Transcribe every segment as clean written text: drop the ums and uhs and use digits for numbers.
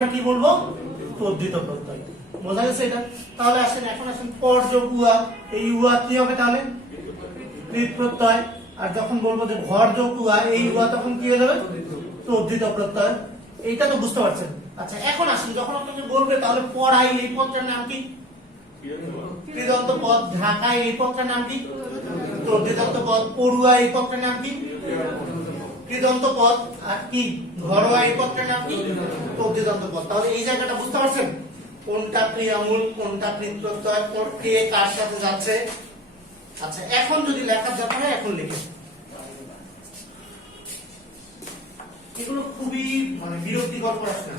কি বলবো তদ্ধিত প্রত্যয়। বোঝা গেছে এটা? তাহলে আসেন এখন আসেন পর যোগ উয়া, এই উয়া কি হবে তাহলে কৃত প্রত্যয়। আর যখন বলবো যে ভর যোগ উয়া, এই উয়া তখন কি হয়ে যাবে তদ্ধিত প্রত্যয়। এইটা তো বুঝতে পারছেন। আচ্ছা এখন আসেন যখন আপনাকে বলবে তাহলে পড়াই এই পদটার নাম কি কৃদন্ত পদ, ঢাকায় এই পদটার নাম কি তদ্ধিত পদ, পড়ুয়া এই পদটার নাম কি কৃদন্ত পদ, আর কি ঘরোয়া এই পদটার নাম কি তদ্ধিত পদ। তাহলে এই জায়গাটা বুঝতে পারছেন কোনটা ক্রিয়ামূল কোনটা কৃত প্রত্যয়, কে কার সাথে যাচ্ছে। আচ্ছা এখন যদি লেখার দরকার হয় এখন লিখে, এগুলো খুবই মানে বিরক্তিকর পড়াশোনা।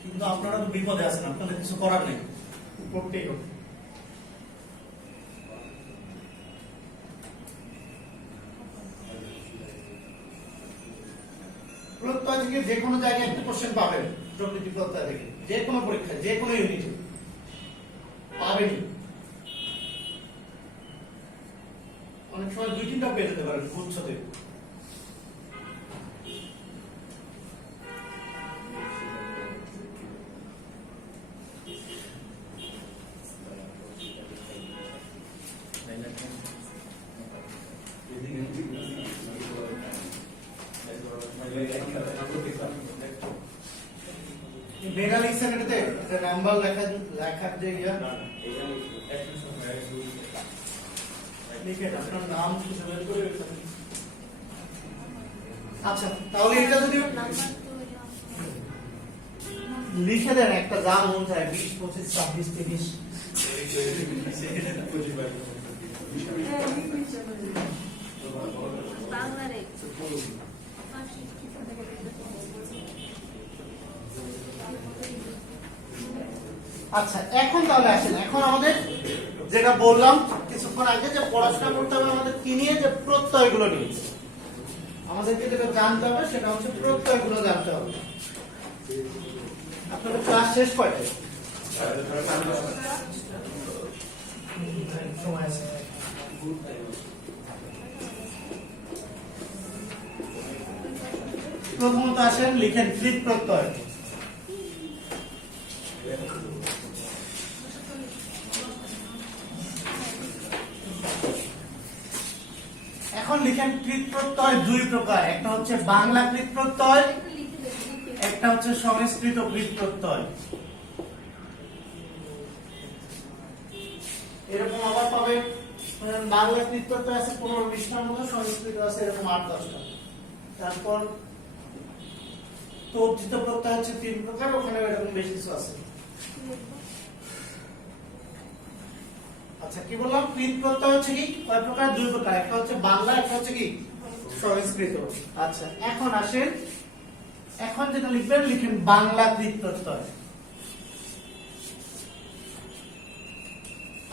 কিন্তু আপনারা তো বিপদে আছেন, আপনাদের কিছু করার নেই, করতেই হবে। প্রত্যয় থেকে যে কোনো জায়গায় একটা কোশ্চেন পাবেন, প্রকৃতি প্রত্যয় থেকে যে কোনো পরীক্ষায় যে কোনো ইউনিটে পাবেনই। অনেক সময় দুই তিনটা পেয়ে যেতে পারেন গুচ্ছতে। মেগা লিখছেন এটাতে একটা নাম্বার লেখার যে ইয়া লিখে আপনার নাম খুঁজে বের করে। আচ্ছা তাহলে এটা যদি লিখে দেন একটা যা মন চায় 20 25 26 30 বাংলারে আচ্ছা এখন তাহলে আসেন, এখন আমাদের যেটা বললাম কিছুক্ষণ আগে যে পড়াশোনা করতে হবে আমাদের কি নিয়ে, যে প্রত্যয়গুলো নিয়ে আমাদেরকে যেটা জানতে হবে সেটা হচ্ছে প্রত্যয়গুলো জানতে হবে। আপনাদের ক্লাস শেষ কয়টায়? সময় আছে। প্রথমত আসেন লিখেন কৃত প্রত্যয়। এখন লিখেন কৃত প্রত্যয় দুই প্রকার, একটা হচ্ছে বাংলা কৃত প্রত্যয়, একটা হচ্ছে সংস্কৃত কৃত প্রত্যয়। এরকম আবার পাবে বাংলা কৃত প্রত্যয় আছে 15-20টার মতো, সংস্কৃত আছে এরকম 8-10টা। তারপর তদ্ধিত প্রত্যয় হচ্ছে 3 প্রকার, ওখানে এরকম বেশ কিছু আছে। আচ্ছা কি বললাম কৃত প্রত্যয় হচ্ছে কি কয় প্রকার? 2 প্রকার, একটা হচ্ছে বাংলা একটা হচ্ছে কি সংস্কৃত। আচ্ছা এখন আসেন, এখন যেটা লিখবেন লিখেন বাংলা কৃত প্রত্যয়।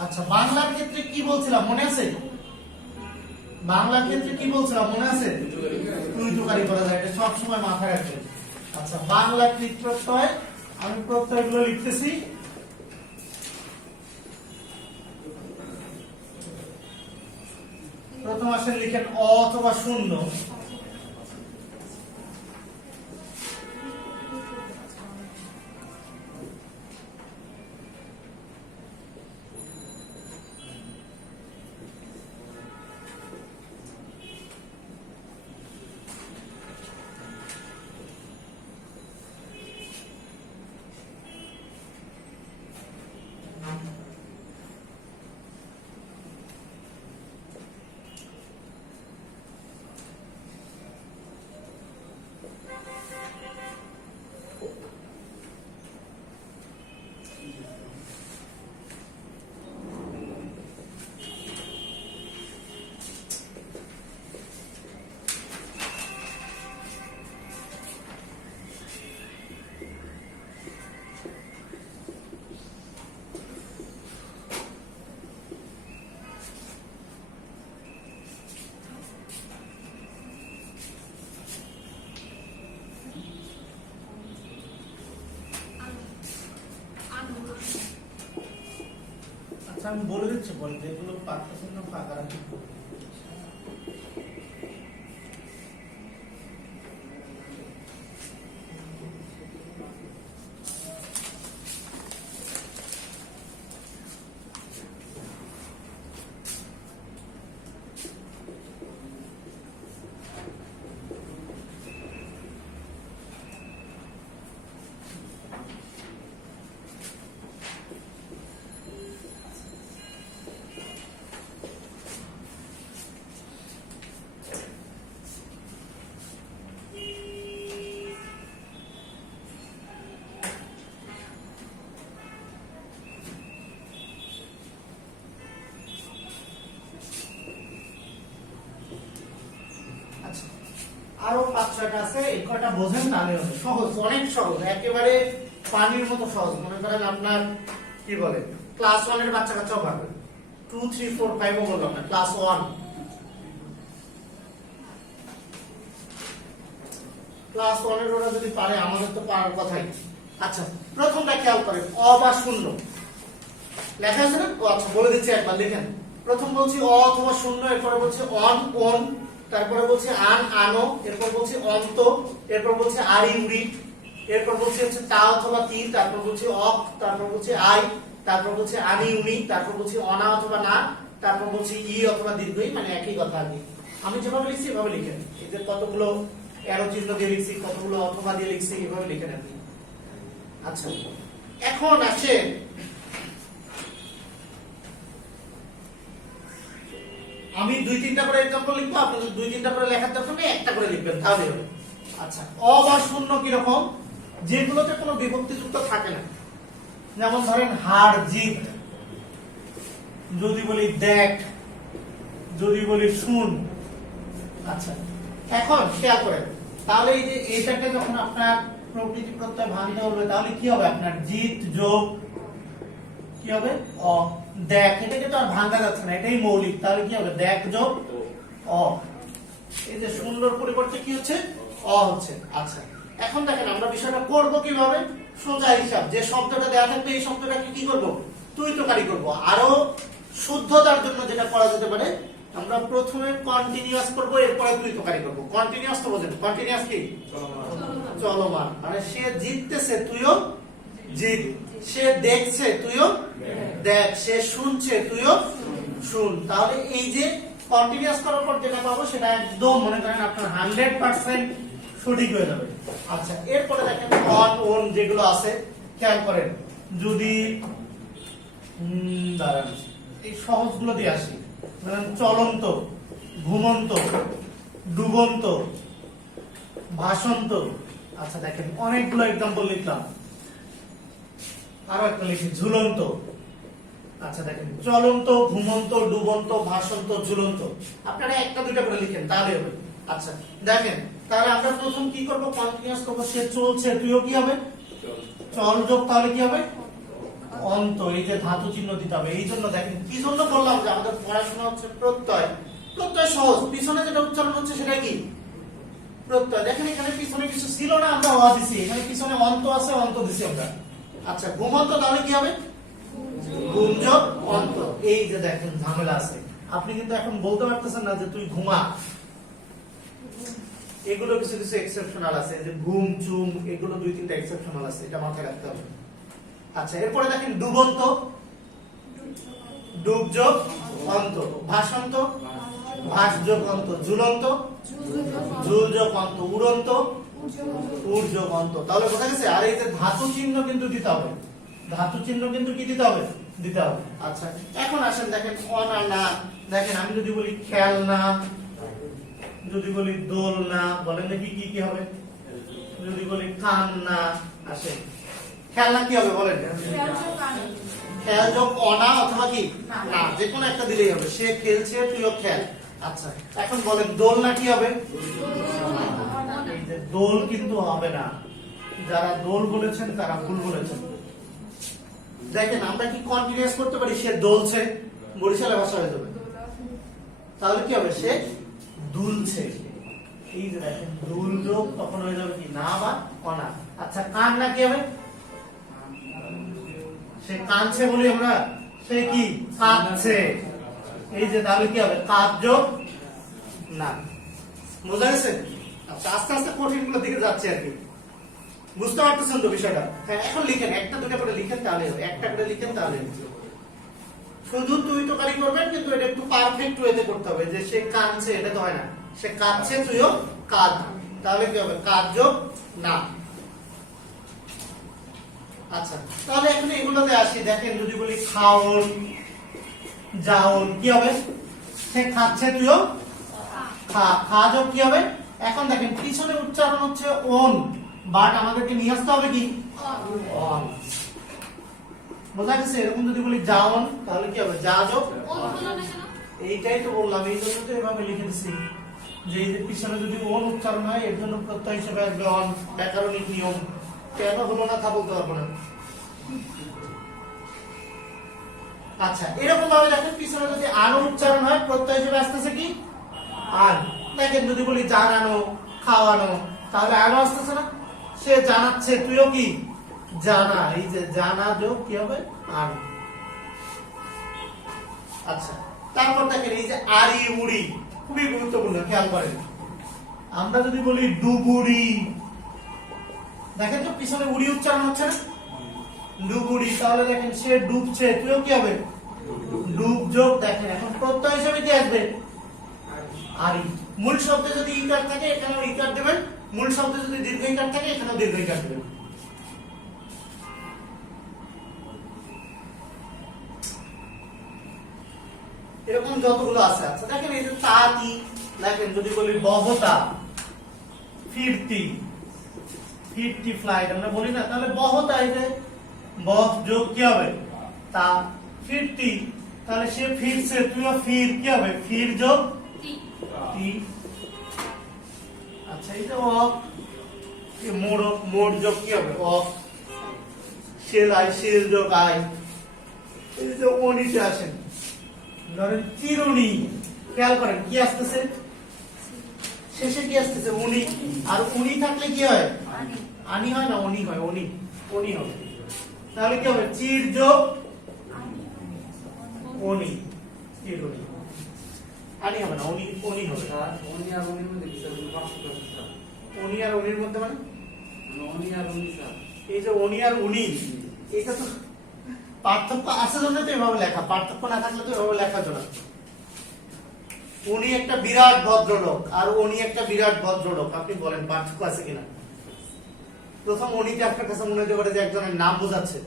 আচ্ছা বাংলার ক্ষেত্রে কি বলছিলাম মনে আছে? বাংলার ক্ষেত্রে কি বলছিলাম মনে আছে? তুই তুকারি করা যায়, এটা সব সময় মাথায় রাখবেন। আচ্ছা বাংলা কৃত প্রত্যয়, আমি প্রত্যয়গুলো লিখতেছি। প্রথম আসেন লিখেন অ অথবা শূন্য। আচ্ছা আমি বলে দিচ্ছি বল যেগুলো পারতেছেন না ফাঁকা রাখি। আরো 5-6টা আছে, এই কয়টা বোঝেন তাহলে হবে। সহজ, অনেক সহজ, একেবারে পানির মতো সহজ। মনে করেন আপনার কি বলে ক্লাস 1 এর বাচ্চা কাচ্চাও পারবে। 2 3 4 5 ও বললাম না, ক্লাস 1 এর ওরা যদি পারে আমাদের তো পারার কথাই। আচ্ছা, প্রথমটা খেয়াল করেন, অ বা শূন্য লেখা আছে না? ও আচ্ছা, বলে দিচ্ছি একবার লিখেন। প্রথম বলছি অ অথবা শূন্য, এরপরে বলছি অন ওন, তারপরে বলছি আন আনো, এরপর বলছি অন্ত, এরপর বলছি আরি উড়ি, এরপর বলছি হচ্ছে তা অথবা তি, তারপর বলছি অক, তারপর বলছি আই, তারপর বলছি আনি উনি, তারপর বলছি অনা অথবা না, তারপর বলছি ই অথবা দীর্ঘ ই, মানে একই কথা আর কি। আমি যেভাবে লিখছি এভাবে লিখেন। এই যে কতগুলো অ্যারো চিহ্ন দিয়ে লিখছি, কতগুলো অথবা দিয়ে লিখছি, এভাবে লিখেন আপনি। আচ্ছা, এখন আসেন আমি 2-3টা করে एग्जांपल লিখবো, আপনাদের 2-3টা করে লেখার দরকার নেই, একটা করে লিখবেন তাহলে হবে। আচ্ছা, অ বা শূন্য কি রকম? যেগুলোতে কোনো বিভক্তি যুক্ত থাকে না। যেমন ধরেন হার জিত, যদি বলি দেখ, যদি বলি শুন। আচ্ছা, এখন খেয়াল করেন, তাহলে এই যে এটাকে যখন আপনার প্রকৃতি প্রত্যয় ভাঙতে হবে, তাহলে কি হবে? আপনার জিত যোগ কি হবে? অ। দেখ, এটাকে তো আর ভাঙা যাচ্ছে না, এটাই মৌলিক, তাহলে কি হবে? দেখ যোগ অ। এই যে সুন্দর পরিবর্তে কি হচ্ছে? অ হচ্ছে। আচ্ছা, এখন দেখেন আমরা বিষয়টা করব কিভাবে? সোজা হিসাব, যে শব্দটা দেয়া থাকবে এই শব্দটাকে কি করব? তুই তোকারি করব। আরো শুদ্ধতার জন্য যেটা করা যেতে পারে, আমরা প্রথমে কন্টিনিউয়াস করব, এরপরে তুই তোকারি করব। কন্টিনিউয়াস তো বোঝেন, কন্টিনিউয়াস কি? চলমান। মানে সে জিততেছে তুইও জিত, সে দেখছে তুইও দেখ, সে শুনছে তুইও শুন। তাহলে এই যে কন্টিনিউয়াস করার পর যেটা পাবো সেটা একদম মনে করেন আপনার 100% সঠিক হয়ে যাবে। আচ্ছা, এরপরে দেখেন অন ওন যেগুলো আছে খেয়াল করেন। যদি দাঁড়ান এই সহজগুলো দিয়ে আসি, ধরেন চলন্ত, ঘুমন্ত, ডুবন্ত, ভাসন্ত। আচ্ছা দেখেন অনেকগুলো एग्जांपल লিখলাম, আরো একটা লিখি ঝুলন্ত। আচ্ছা দেখেন চলন্ত, ঘুমন্ত, ডুবন্ত, ভাসন্ত, ঝুলন্ত। আপনারা একটা দুইটা করে লিখেন তাহলে হবে। আচ্ছা দেখেন, তাহলে আমরা প্রথম কি করব? কন্টিনিউয়াস করব। সে চলছে তুইও কি হবে? চল যোগ, তাহলে কি হবে? অন্ত। এই যে ধাতু চিহ্ন দিতে হবে। এই জন্য দেখেন কি জন্য বললাম যে আমাদের পড়াশোনা হচ্ছে প্রত্যয়। প্রত্যয় সহজ, পিছনে যেটা উচ্চারণ হচ্ছে সেটা কি? প্রত্যয়। দেখেন এখানে পিছনে কিছু ছিল না, আমরা অ দিছি, এখানে পিছনে অন্ত আছে, অন্ত দিছি আমরা। আচ্ছা, ঘুমন্ত, তাহলে কি হবে? ঘুম যোগ অন্ত। এই যে দেখেন ঝামেলা আছে, আপনি কিন্তু এখন বলতে পারতেছেন না যে তুই ঘুমা। এগুলো কিছু কিছু এক্সেপশনাল আছে, যে ঘুম চুম, এগুলো 2-3টা এক্সেপশনাল আছে, এটা মাথায় রাখতে হবে। আচ্ছা, এরপরে দেখেন ডুবন্ত, ডুব যোগ অন্ত। ভাসন্ত, ভাস যোগ অন্ত। ঝুলন্ত, ঝুল যোগ অন্ত। উড়ন্ত, উড় যোগ অন্ত। তাহলে বোঝা গেছে। আর এই যে ধাতু চিহ্ন কিন্তু দিতে হবে, ধাতু চিহ্ন কিন্তু কি দিতে হবে? দিতে হবে। আচ্ছা, এখন আসেন দেখেন অনা না। দেখেন আমি যদি বলি খেলনা, যদি বলি দোলনা, বলেন দেখি কি কি হবে? যদি বলি কান্না, আসেন খেলনা কি হবে বলেন? খেল যোগ অনা অথবা কি না, যে কোনো একটা দিলেই হবে। সে খেলছে তুইও খেল। আচ্ছা, এখন বলেন দোলনা কি হবে? এই যে দোল কিন্তু হবে না, যারা দোল বলেছেন তারা ভুল বলেছেন। দেখেন আমরা কি কন্টিনিউয়াস করতে পারি? সে দোলছে, বরিশালের ভাষা হয়ে যাবে, তাহলে কি হবে? সে দুলছে। এই যে দেখেন দুল যোগ তখন হয়ে যাবে কি না বা অনা। আচ্ছা, কান্না কি হবে? সে কাঁদছে বলি আমরা, সে কি কাঁদছে। এই যে তাহলে কি হবে? কাঁদ যোগ না। বোঝা গেছে? আচ্ছা, আস্তে আস্তে কঠিন গুলো দিকে যাচ্ছে আর কি, বুঝতে পারতেছেন তো বিষয়টা? হ্যাঁ, এখন লিখেন, একটা দুটা করে লিখেন তাহলে হবে, একটা করে লিখেন তাহলে হবে। শুধু তুই তোকারি করবেন, কিন্তু এটা একটু পারফেক্ট ওয়েতে করতে হবে। যে সে কাঁদছে এটা তো হয় না, সে কাঁদছে তুইও কাঁদ, তাহলে কি হবে? কাঁদ যোগ না। আচ্ছা, তাহলে এখন এগুলোতে আসি। দেখেন যদি বলি খাওন, যাওন, কি হবে? সে খাচ্ছে তুইও খা, খা যোগ কি হবে? এখন দেখেন পিছনে উচ্চারণ হচ্ছে ওন, বাট আমাদেরকে নিয়ে আসতে হবে কি? অন। বোঝা গেছে? এরকম যদি বলি যাওন, তাহলে কি হবে? যা যোগ। এইটাই তো বললাম, এই জন্য তো এভাবে লিখে দিচ্ছি। যে এই যে পিছনে যদি অন উচ্চারণ হয় এর জন্য প্রত্যয় হিসেবে আসবে অন, ব্যাকরণিক নিয়ম। কেন হলো না তা বলতে পারবো না। আচ্ছা, এরকম ভাবে দেখেন পিছনে যদি আনো উচ্চারণ হয় প্রত্যয় হিসেবে আসতেছে কি আন। দেখেন যদি বলি জানানো, খাওয়ানো, তাহলে আনো আসতেছে না? সে জানাচ্ছে, তুইও কি জানা, এই যে জানা যোগ কি হবে আন। আচ্ছা, তারপর দেখেন এই যে আড়ি উড়ি খুবই গুরুত্বপূর্ণ, খেয়াল করেন। আমরা যদি বলি ডুবুরি, দেখেন তো পিছনে উড়ি উচ্চারণ হচ্ছে না, ডুবুরি, তাহলে দেখেন সে ডুবছে, তুইও কি হবে ডুব যোগ। দেখেন এখন প্রত্যয় হিসেবে কি আসবে আড়ি। মূল শব্দে যদি ইকার থাকে এখানেও ইকার দেবেন, মূল শব্দে যদি দীর্ঘ ইকার থাকে এখানেও দীর্ঘ ইকার দেবেন। এরকম যতগুলো আছে। আচ্ছা দেখেন এই যে তাঁতি, দেখেন যদি বলি বহতা, ফিরতি, ফিরতি ফ্লাইট আমরা বলি না, তাহলে বহতা, এই যে বহ যোগ কি হবে তা, ফিরতি, তাহলে সে ফিরছে, তুইও ফির, কি হবে ফির যোগ তি। আচ্ছা এই যে অক, মোড়, মোড় যোগ কি হবে অক, সেলাই, সেল যোগ আই। এই যে অনিতে আসেন, ধরেন চিরুনি, খেয়াল করেন কি আসতেছে শেষে, কি আসতেছে উনি, আর উনি থাকলে কি হয় আনি হয় না অনি হয়, অনি, অনি হবে। তাহলে কি হবে চির যোগ অনি, চিরুনি, আনি হবে না অনি, অনি হবে। অনি আর অনির মধ্যে কি স্যার পার্থক্য আছে স্যার? অনি আর অনির মধ্যে মানে অনি আর অনি স্যার, এই যে অনি আর উনি, এটা তো পার্থক্য আছে জন্য তো এভাবে লেখা, পার্থক্য না থাকলে তো এভাবে লেখা চলে। উনি একটা বিরাট ভদ্রলোক আর উনি একটা বিরাট ভদ্রলোক, আপনি বলেন পার্থক্য আছে কিনা? প্রথম উনিতে আপনার কাছে মনে হতে পারে যে একজনের নাম বোঝাচ্ছে,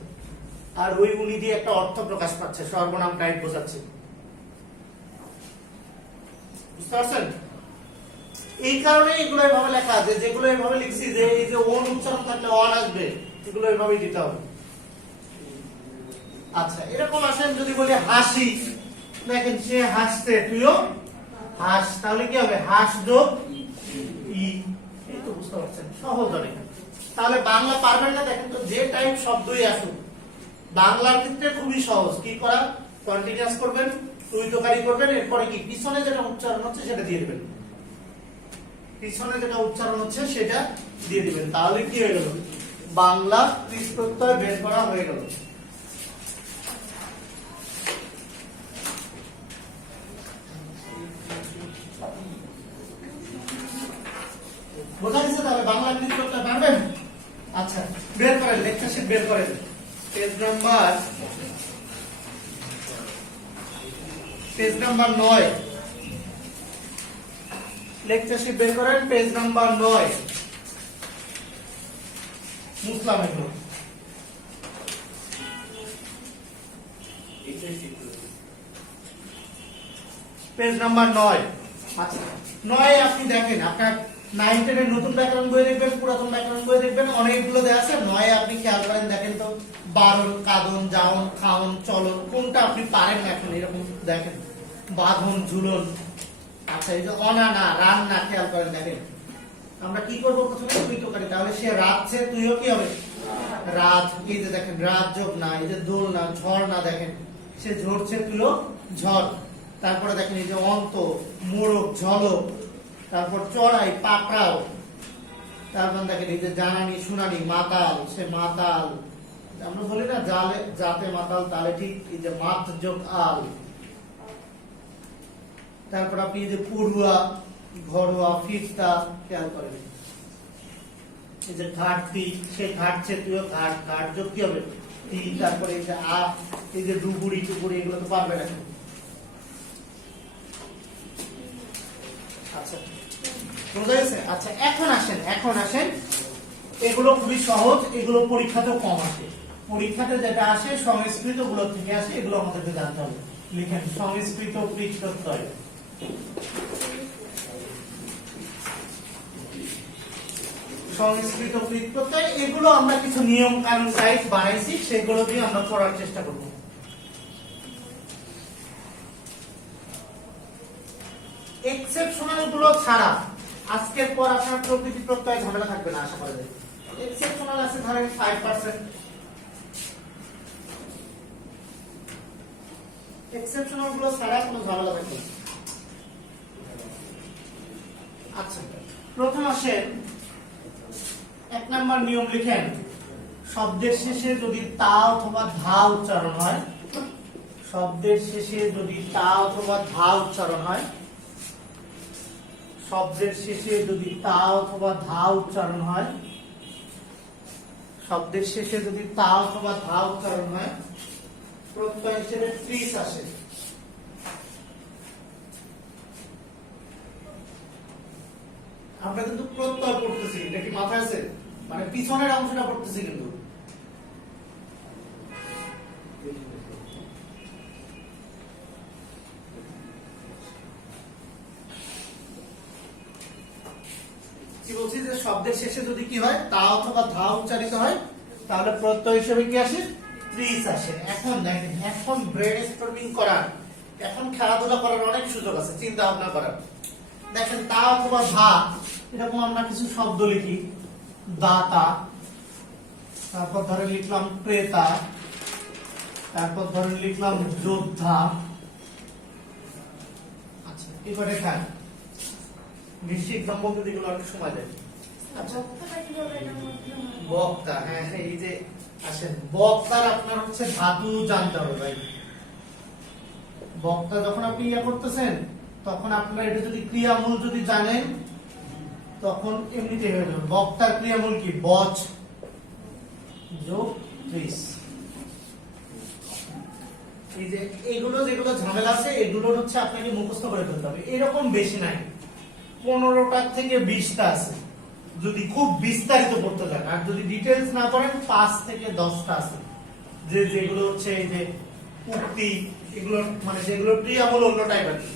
আর ওই উনি দিয়ে একটা অর্থ প্রকাশ পাচ্ছে, সর্বনাম টাইপ বোঝাচ্ছে। বুঝতে পারছেন? এই কারণে এগুলো এভাবে লেখা আছে, যেগুলো এভাবে লিখছি যে এই যে অন উচ্চারণ থাকলে অন আসবে, এগুলো এভাবেই দিতে হবে। আচ্ছা এরকম আসেন যদি বলি হাসি, দেখেন সে হাসছে, তুইও হাস, তাহলে কি হবে হাস যোগ ই। এই তো বুঝতে পারছেন, সহজ অনেক। তাহলে বাংলা পারবেন না, দেখেন তো যে টাইপ শব্দই আসুক বাংলার ক্ষেত্রে খুবই সহজ। কি করা, কন্টিনিউয়াস করবেন, তুই তোকারি করবেন, এরপরে কি পিছনে যেটা উচ্চারণ হচ্ছে সেটা দিয়ে দিবেন, পিছনে যেটা উচ্চারণ হচ্ছে সেটা দিয়ে দিবেন, তাহলে কি হয়ে গেল বাংলা ক্রিস প্রত্যয় বের করা হয়ে গেল। বোঝা গেছে? তাহলে বাংলা ক্রিস প্রত্যয় পারবেন। আচ্ছা বের করেন, লেকচার শিট বের করেন, পেজ নাম্বার 9, লেকচার শিট বের করেন, পেজ নাম্বার 9, মুসলাম এগুলো পেজ নাম্বার 9। আচ্ছা 9 আপনি দেখেন, আপনার 9 10 এর নতুন ব্যাকরণ বই দেখবেন, পুরাতন ব্যাকরণ বই দেখবেন, অনেকগুলো দেওয়া আছে। 9 আপনি খেয়াল করেন, দেখেন তো বারণ, কাদন, যাওন, খাওন, চলন, কোনটা আপনি পারেন না এখন এরকম দেখেন, বাঁধন, ঝুলন। আচ্ছা এই যে অনানা, রান্না, খেয়াল করেন, দেখেন আমরা কি করবো প্রথমে তুই তোকারি, তাহলে সে রাতছে, তুইও কি হবে রাত। এই যে দেখেন রাত যোগ না, এই যে দোল না, ঝড় না, দেখেন সে ঝরছে, তুইও ঝড়। তারপরে দেখেন এই যে অন্ত, মোড়ক, ঝলক, তারপর চড়াই, পাকড়াও, তারপর দেখেন এই যে জানানি, শুনানি, মাতাল, সে মাতাল, আমরা বলি না জালে জাতে মাতাল তালে ঠিক, এই যে মাত যোগ আল। তারপর আপনি এই যে পড়ুয়া, ঘরোয়া, ফিরতা, খেয়াল করেন এই যে ঘাটতি, সে ঘাটছে, তুইও ঘাট, ঘাট যোগ কি হবে তি। তারপরে এই যে আ, এই যে ডুবুরি, টুপুরি, এগুলো তো পারবে না। আচ্ছা বোঝা গেছে? আচ্ছা এখন আসেন, এগুলো খুবই সহজ, এগুলো পরীক্ষাতেও কম আসে। পরীক্ষাতে যেটা আসে সংস্কৃত গুলো থেকে আসে, এগুলো আমাদেরকে জানতে হবে। লিখেন সংস্কৃত ক্রিস প্রত্যয়, সংস্কৃত ক্রিস প্রত্যয়, এগুলো আমরা কিছু নিয়ম কানুন টাইপ বানাইছি, সেগুলো দিয়ে আমরা পড়ার চেষ্টা করব। এক্সেপশনাল গুলো এগুলো ছাড়া আজকের পর আপনার প্রকৃতি প্রত্যয় ঝামেলা থাকবে না আশা করা যায়। এক্সেপশনাল আছে ধরেন 5%, এক্সেপশনাল গুলো ছাড়া কোনো ঝামেলা থাকবে না। আচ্ছা, প্রথম আসেন 1 নাম্বার নিয়ম লিখেন, শব্দের শেষে যদি তা অথবা ধা উচ্চারণ হয়, শব্দের শেষে যদি তা অথবা ধা উচ্চারণ হয়, শব্দের শেষে যদি তা অথবা ধা উচ্চারণ হয়, শব্দের শেষে যদি তা অথবা ধা উচ্চারণ হয়, প্রত্যয় হিসেবে ত্রিশ আসে। আমরা কিন্তু প্রত্যয় পড়তেছি, এটা কি মাথায় আছে? মানে পিছনের অংশটা পড়তেছি কিন্তু। কি বলছি যে শব্দের শেষে যদি কি হয় তা অথবা ধা উচ্চারিত হয়, তাহলে প্রত্যয় হিসেবে কি আসে? ত্রিশ আসে। এখন দেখেন, এখন ব্রেন স্টর্মিং করার, এখন খেলাধুলা করার অনেক সুযোগ আছে, চিন্তা ভাবনা করার। দেখেন তা অথবা ধা, এরকম আমরা কিছু শব্দ লিখি, দাতা, তারপর ধরে লিখলাম ক্রেতা, তারপর ধরে লিখলাম যোদ্ধা। আচ্ছা, এবারে খান নিশ্চিত এক্সাম্পল যদি এগুলো অনেক সময় দেয়। আচ্ছা, বক্তা, হ্যাঁ হ্যাঁ, এই যে আসেন বক্তার আপনার হচ্ছে ধাতু জানতে হবে ভাই। বক্তা যখন আপনি ইয়া করতেছেন, তখন আপনার এটা যদি ক্রিয়ামূল যদি জানেন, তখন এমনিতে হয়ে যাবে। বক্তার ক্রিয়ামূল কি? বচ যোগ ত্রিশ। এই যে এগুলো যেগুলো ঝামেলা আছে, এগুলোর হচ্ছে আপনাকে মুখস্থ করে ফেলতে হবে। এরকম বেশি নাই, 15টার থেকে 20টা আছে যদি খুব বিস্তারিত পড়তে চান। আর যদি ডিটেইলস না করেন 5 থেকে 10টা আছে, যে যেগুলো হচ্ছে এই যে উক্তি, এগুলো মানে যেগুলো ক্রিয়ামূল অন্য টাইপ আছে,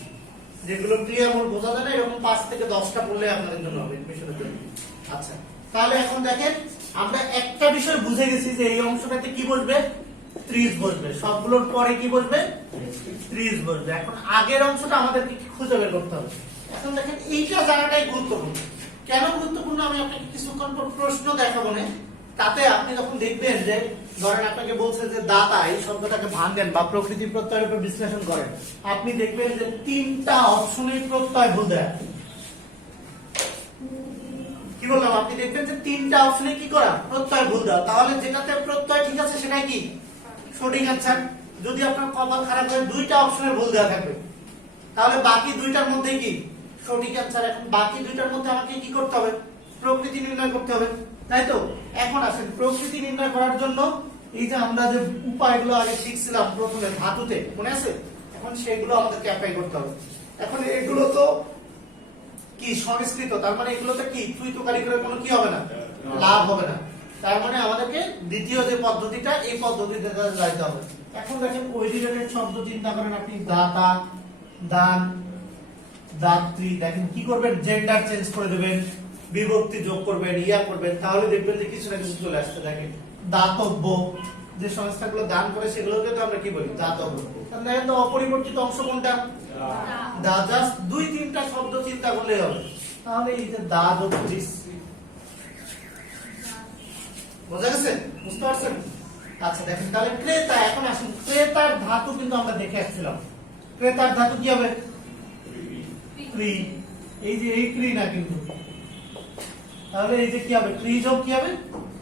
যেগুলো ক্রিয়ামূল বোঝা যায় না, এরকম 5 থেকে 10টা পড়লে আপনাদের জন্য হবে এডমিশনের জন্য। আচ্ছা, তাহলে এখন দেখেন আমরা একটা বিষয় বুঝে গেছি যে এই অংশটাতে কি বসবে? 30 বসবে। সবগুলোর পরে কি বসবে? 30 বসবে। এখন আগের অংশটা আমাদেরকে খুঁজে বের করতে হবে। এখন দেখেন এইটা জানাটাই গুরুত্বপূর্ণ। কেন গুরুত্বপূর্ণ আমি আপনাকে কিছুক্ষণ পর প্রশ্ন দেখাবো না, তাতে আপনি যখন দেখবেন যে ধরেন আপনাকে বলছে যে দাতা, এই শব্দটাকে ভাঙেন বা প্রকৃতি প্রত্যয়ের উপর বিশ্লেষণ করেন, আপনি দেখবেন যে 3টা অপশনের প্রত্যয় ভুল দেয়। কি বললাম? আপনি দেখবেন যে 3টা অপশনে কি করা? প্রত্যয় ভুল দেওয়া। তাহলে যেটাতে প্রত্যয় ঠিক আছে সেটাই কি সঠিক অ্যানসার। যদি আপনার কপাল খারাপ হয় 2টা অপশনের ভুল দেওয়া থাকবে, তাহলে বাকি 2টার মধ্যে কি সঠিক অ্যানসার। এখন বাকি 2টার মধ্যে আমাকে কি করতে হবে? প্রকৃতি নির্ণয় করতে হবে, তাই তো? এখন আসেন প্রকৃতি নির্ণয় করার জন্য এই যে আমরা যে উপায়গুলো আগে শিখছিলাম প্রথমে ধাতুতে, মনে আছে? এখন সেগুলো আমাদেরকে অ্যাপ্লাই করতে হবে। এখন এগুলো তো কি সংস্কৃত, তার মানে এগুলোতে কি তুই তুকারি করে কোনো কি হবে না, লাভ হবে না। তার মানে আমাদেরকে দ্বিতীয় যে পদ্ধতিটা, এই পদ্ধতিতে যাইতে হবে। এখন দেখেন ওই রিলেটেড শব্দ চিন্তা করেন আপনি, দাতা, দান, দাত্রী। দেখেন কি করবেন? জেন্ডার চেঞ্জ করে দেবেন, বিভক্তি যোগ করবেন, ইয়া করবেন, তাহলে দেখবেন যে কিছু না কিছু চলে আসছে। দেখেন দাতব্য, যে সংস্থাগুলো দান করে সেগুলোকে তো আমরা কি বলি? দাতব্য। তাহলে দেখেন তো অপরিবর্তিত অংশ কোনটা? দা। জাস্ট 2-3টা শব্দ চিন্তা করলে হবে। তাহলে এই যে দা যোগ ত্রিশ, বোঝা গেছে? বুঝতে পারছেন? আচ্ছা দেখেন তাহলে ক্রেতা। এখন আসুন ক্রেতার ধাতু কিন্তু আমরা দেখে আসছিলাম। ক্রেতার ধাতু কি হবে? ক্রি। এই যে এই ক্রি না কিন্তু, তাহলে এই যে কি হবে? ক্রি যোগ কি হবে?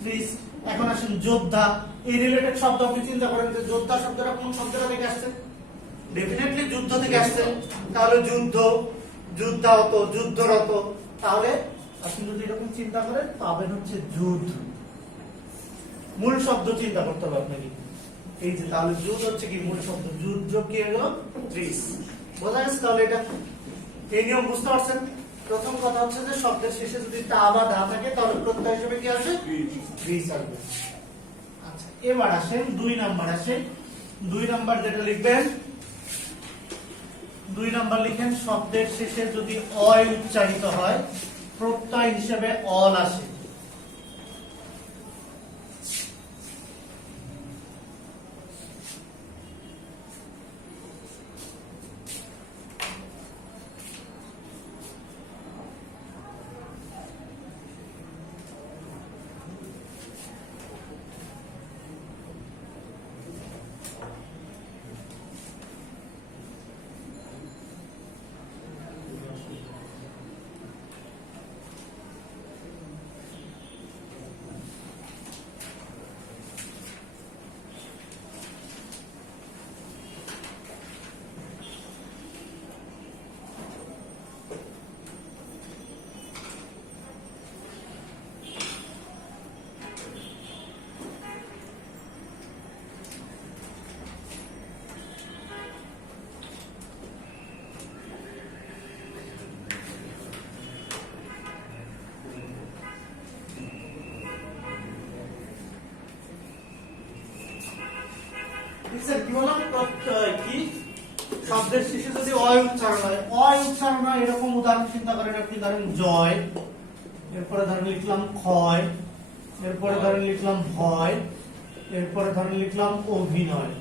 ত্রিশ। এখন আসুন যোদ্ধা, এই রিলেটেড শব্দ আপনি চিন্তা করেন যে যোদ্ধা শব্দটা কোন শব্দটা থেকে আসছে? ডেফিনেটলি যুদ্ধ থেকে আসছে। তাহলে যুদ্ধ, যুদ্ধাহত, যুদ্ধরত। তাহলে আপনি যদি এরকম চিন্তা করেন পাবেন হচ্ছে যুদ্ধ। মূল শব্দ চিন্তা করতে হবে আপনাকে। এই যে তাহলে যুদ্ধ হচ্ছে কি মূল শব্দ, যুদ্ধ কি হয়ে গেল? 30। বোঝা গেছে? তাহলে এটা এই নিয়ম বুঝতে পারছেন? প্রথম কথা হচ্ছে যে শব্দের শেষে যদি তা বা ধা থাকে, তাহলে প্রত্যয় হিসেবে কি আসবে? 30 আসবে। আচ্ছা, এবার আসেন 2 নাম্বার। আসেন 2 নাম্বার যেটা লিখবেন, 2 নাম্বার লিখেন শব্দের শেষে যদি অয় উচ্চারিত হয়, প্রত্যয় হিসেবে অল আসে। স্যার কি বললাম প্রত্যয় কি শব্দের শেষে যদি অয় উচ্চারণ হয়, অয় উচ্চারণ হয় এরকম উদাহরণ চিন্তা করেন আপনি, ধরেন জয়, এরপরে ধরেন লিখলাম ক্ষয়, এরপরে ধরেন লিখলাম ভয়, এরপরে ধরেন লিখলাম অভিনয়,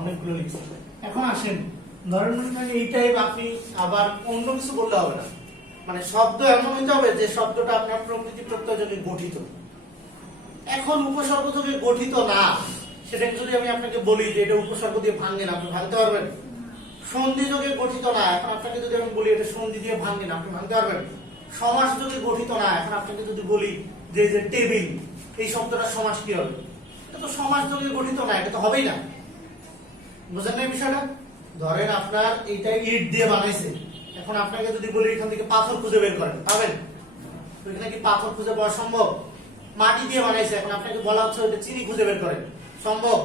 অনেকগুলো লিখছি। এখন আসেন ধরেন এই টাইপ আপনি আবার অন্য কিছু বললে হবে না, মানে শব্দ এমন হতে হবে যে শব্দটা আপনার প্রকৃতি প্রত্যয় যোগে গঠিত। এখন উপসর্গ যোগে গঠিত না, সেটাকে যদি আমি আপনাকে বলি যে এটা উপসর্গ দিয়ে ভাঙেন, আপনি ভাঙতে পারবেন? সন্ধি যোগে গঠিত না, এখন আপনাকে যদি আমি বলি এটা সন্ধি দিয়ে ভাঙেন, আপনি ভাঙতে পারবেন? সমাস যোগে গঠিত না, এখন আপনাকে যদি বলি যে যে টেবিল, এই শব্দটা সমাস কি হবে? এটা তো সমাস যোগে গঠিত না, এটা তো হবেই না। বুঝলেন না এই বিষয়টা? ধরেন আপনার এইটা ইট দিয়ে বানাইছে, এখন আপনাকে যদি বলি এখান থেকে পাথর খুঁজে বের করেন, পাবেন? তো এখানে কি পাথর খুঁজে পাওয়া সম্ভব? মাটি দিয়ে বানাইছে, এখন আপনাকে বলা হচ্ছে ওটা চিনি খুঁজে বের করেন, সম্ভব?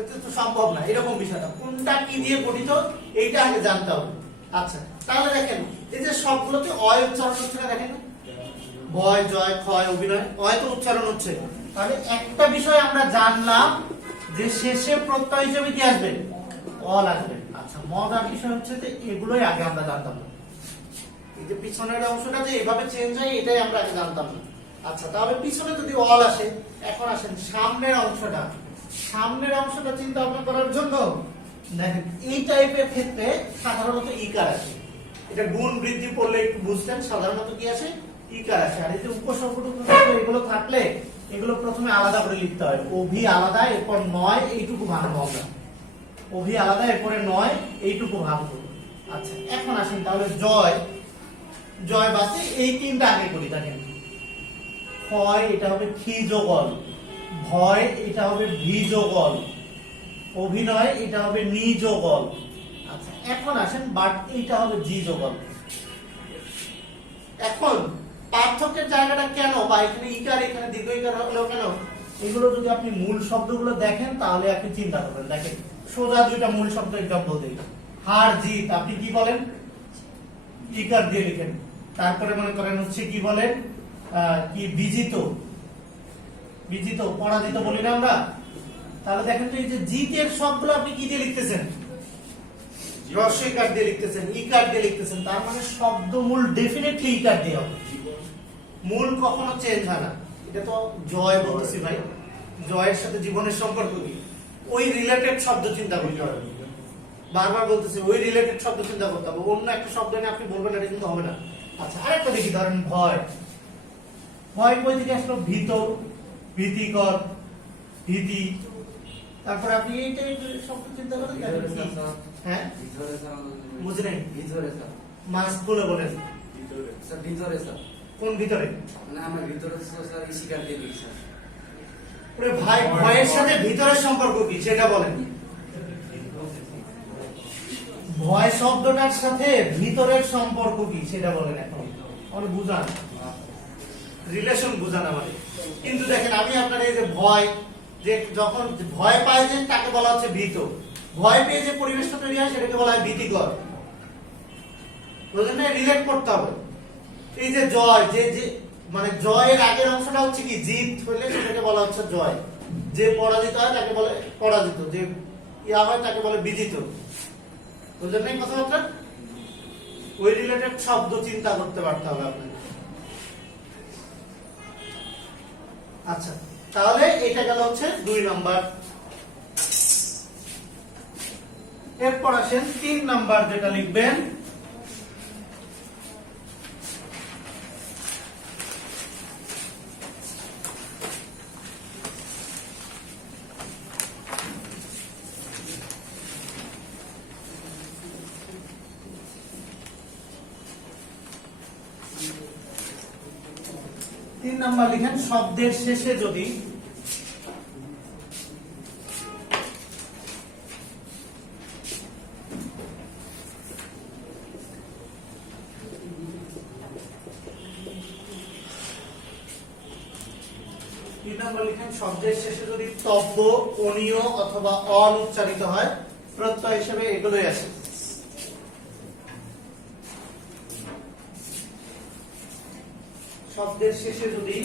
এটা তো সম্ভব না। এরকম বিষয়টা কোনটা কি দিয়ে গঠিত এইটা আগে জানতে হবে। আচ্ছা, তাহলে দেখেন এই যে সবগুলোতে অয় উচ্চারণ হচ্ছে না, দেখেন ভয়, জয়, ক্ষয়, অভিনয়, অয় তো উচ্চারণ হচ্ছে। তাহলে একটা বিষয় আমরা জানলাম যে শেষে প্রত্যয় হিসেবে কি আসবে? অল আসবে। আচ্ছা, মজার বিষয় হচ্ছে যে এগুলোই আগে আমরা জানতাম না, এই যে পিছনের অংশটা যে এভাবে চেঞ্জ হয় এটাই আমরা আগে জানতাম না। আচ্ছা, তাহলে পিছনে যদি অল আসে, এখন আসেন সামনের অংশটা। সামনের অংশটা চিন্তা ভাবনা করার জন্য দেখেন এই টাইপের ক্ষেত্রে সাধারণত ইকার আসে। এটা গুণ বৃদ্ধি করলে একটু বুঝতেন, সাধারণত কি আসে? ইকার আসে। আর এই যে উপসর্গটুকু এগুলো থাকলে এগুলো প্রথমে আলাদা করে লিখতে হয়, অভি আলাদা, এরপর নয়, এইটুকু ভাঙবো আমরা। অভি আলাদা, এরপরে নয়, এইটুকু ভাঙবো। আচ্ছা, এখন আসেন তাহলে জয়, জয় বাসে এই তিনটা আগে করি। দেখেন ক্ষয়, এটা হবে ক্ষি যোগল, ভয় এটা হবে ভি যোগল, অভিনয় এটা হবে নি যোগল। আচ্ছা, এখন আসেন বাট এইটা হবে জি যোগল। এখন পার্থক্যের জায়গাটা কেন, বা এখানে ইকার এখানে দীর্ঘ ইকার হলো কেন, এগুলো যদি আপনি মূল শব্দগুলো দেখেন তাহলে আপনি চিন্তা করবেন। দেখেন সোজা দুইটা মূল শব্দ এক্সাম্পল দিই। হার জিত আপনি কি বলেন? ইকার দিয়ে লিখেন। তারপরে মনে করেন হচ্ছে কি বলেন, কি বিজিত, বিজিত, পরাজিত বলি না আমরা। তাহলে দেখেন তো এই যে জিতের সবগুলো আপনি কি দিয়ে লিখতেছেন? রস্বইকার দিয়ে লিখতেছেন, ইকার দিয়ে লিখতেছেন। তার মানে শব্দ মূল ডেফিনেটলি ইকার দিয়ে হবে, মূল কখনো চেঞ্জ হয় না। এটা তো জয় বলতেছি ভাই, জয়ের সাথে জীবনের সম্পর্ক কি? ওই রিলেটেড শব্দ চিন্তা করতে হবে। বারবার বলতেছি ওই রিলেটেড শব্দ চিন্তা করতে হবে, অন্য একটা শব্দ নিয়ে আপনি বলবেন এটা কিন্তু হবে না। আচ্ছা, আরেকটা দেখি, ধরেন ভয়, ভয় কই থেকে আসলো? ভীত, ভীতিকর, ভীতি। তারপরে আপনি এই টাইপের শব্দ চিন্তা করেন, হ্যাঁ বুঝলেন? ভিতরে স্যার, মাস্ক বলে বলেন স্যার ভিতরে স্যার, কোন ভিতরে? মানে আমার ভিতরে স্যার ইশিকার দিয়ে লিখি স্যার। ওরে ভাই, ভয়ের সাথে ভিতরের সম্পর্ক কি সেটা বলেন। ভয় শব্দটার সাথে ভিতরের সম্পর্ক কি সেটা বলেন। এখন আমাকে বুঝান, রিলেশন বুঝান আমাদের। কিন্তু দেখেন আমি আপনার এই যে ভয়, যে যখন ভয় পায় যে তাকে বলা হচ্ছে ভীত, ভয় পেয়ে যে পরিবেশটা তৈরি হয় সেটাকে বলা হয় ভীতিকর। বুঝলেন না? রিলেট করতে হবে। এই যে জয়, যে যে মানে জয়ের আগের অংশটা হচ্ছে কি? জিত হলে সেটাকে বলা হচ্ছে জয়। যে পরাজিত হয় তাকে বলে পরাজিত, যে ইয়া হয় তাকে বলে বিজিত। বুঝলেন না কথাবার্তা? ওই রিলেটেড শব্দ চিন্তা করতে পারতে হবে আপনাকে। আচ্ছা, তাহলে এটা গেল হচ্ছে 2 নাম্বার। এরপর আসেন 3 নাম্বার যেটা লিখবেন, লিখেন শব্দের শেষে যদি লিখেন শব্দের শেষে যদি তব্য, অনীয় অথবা অল উচ্চারিত হয়, প্রত্যয় হিসেবে এগুলোই আসে। শব্দের শেষে যদি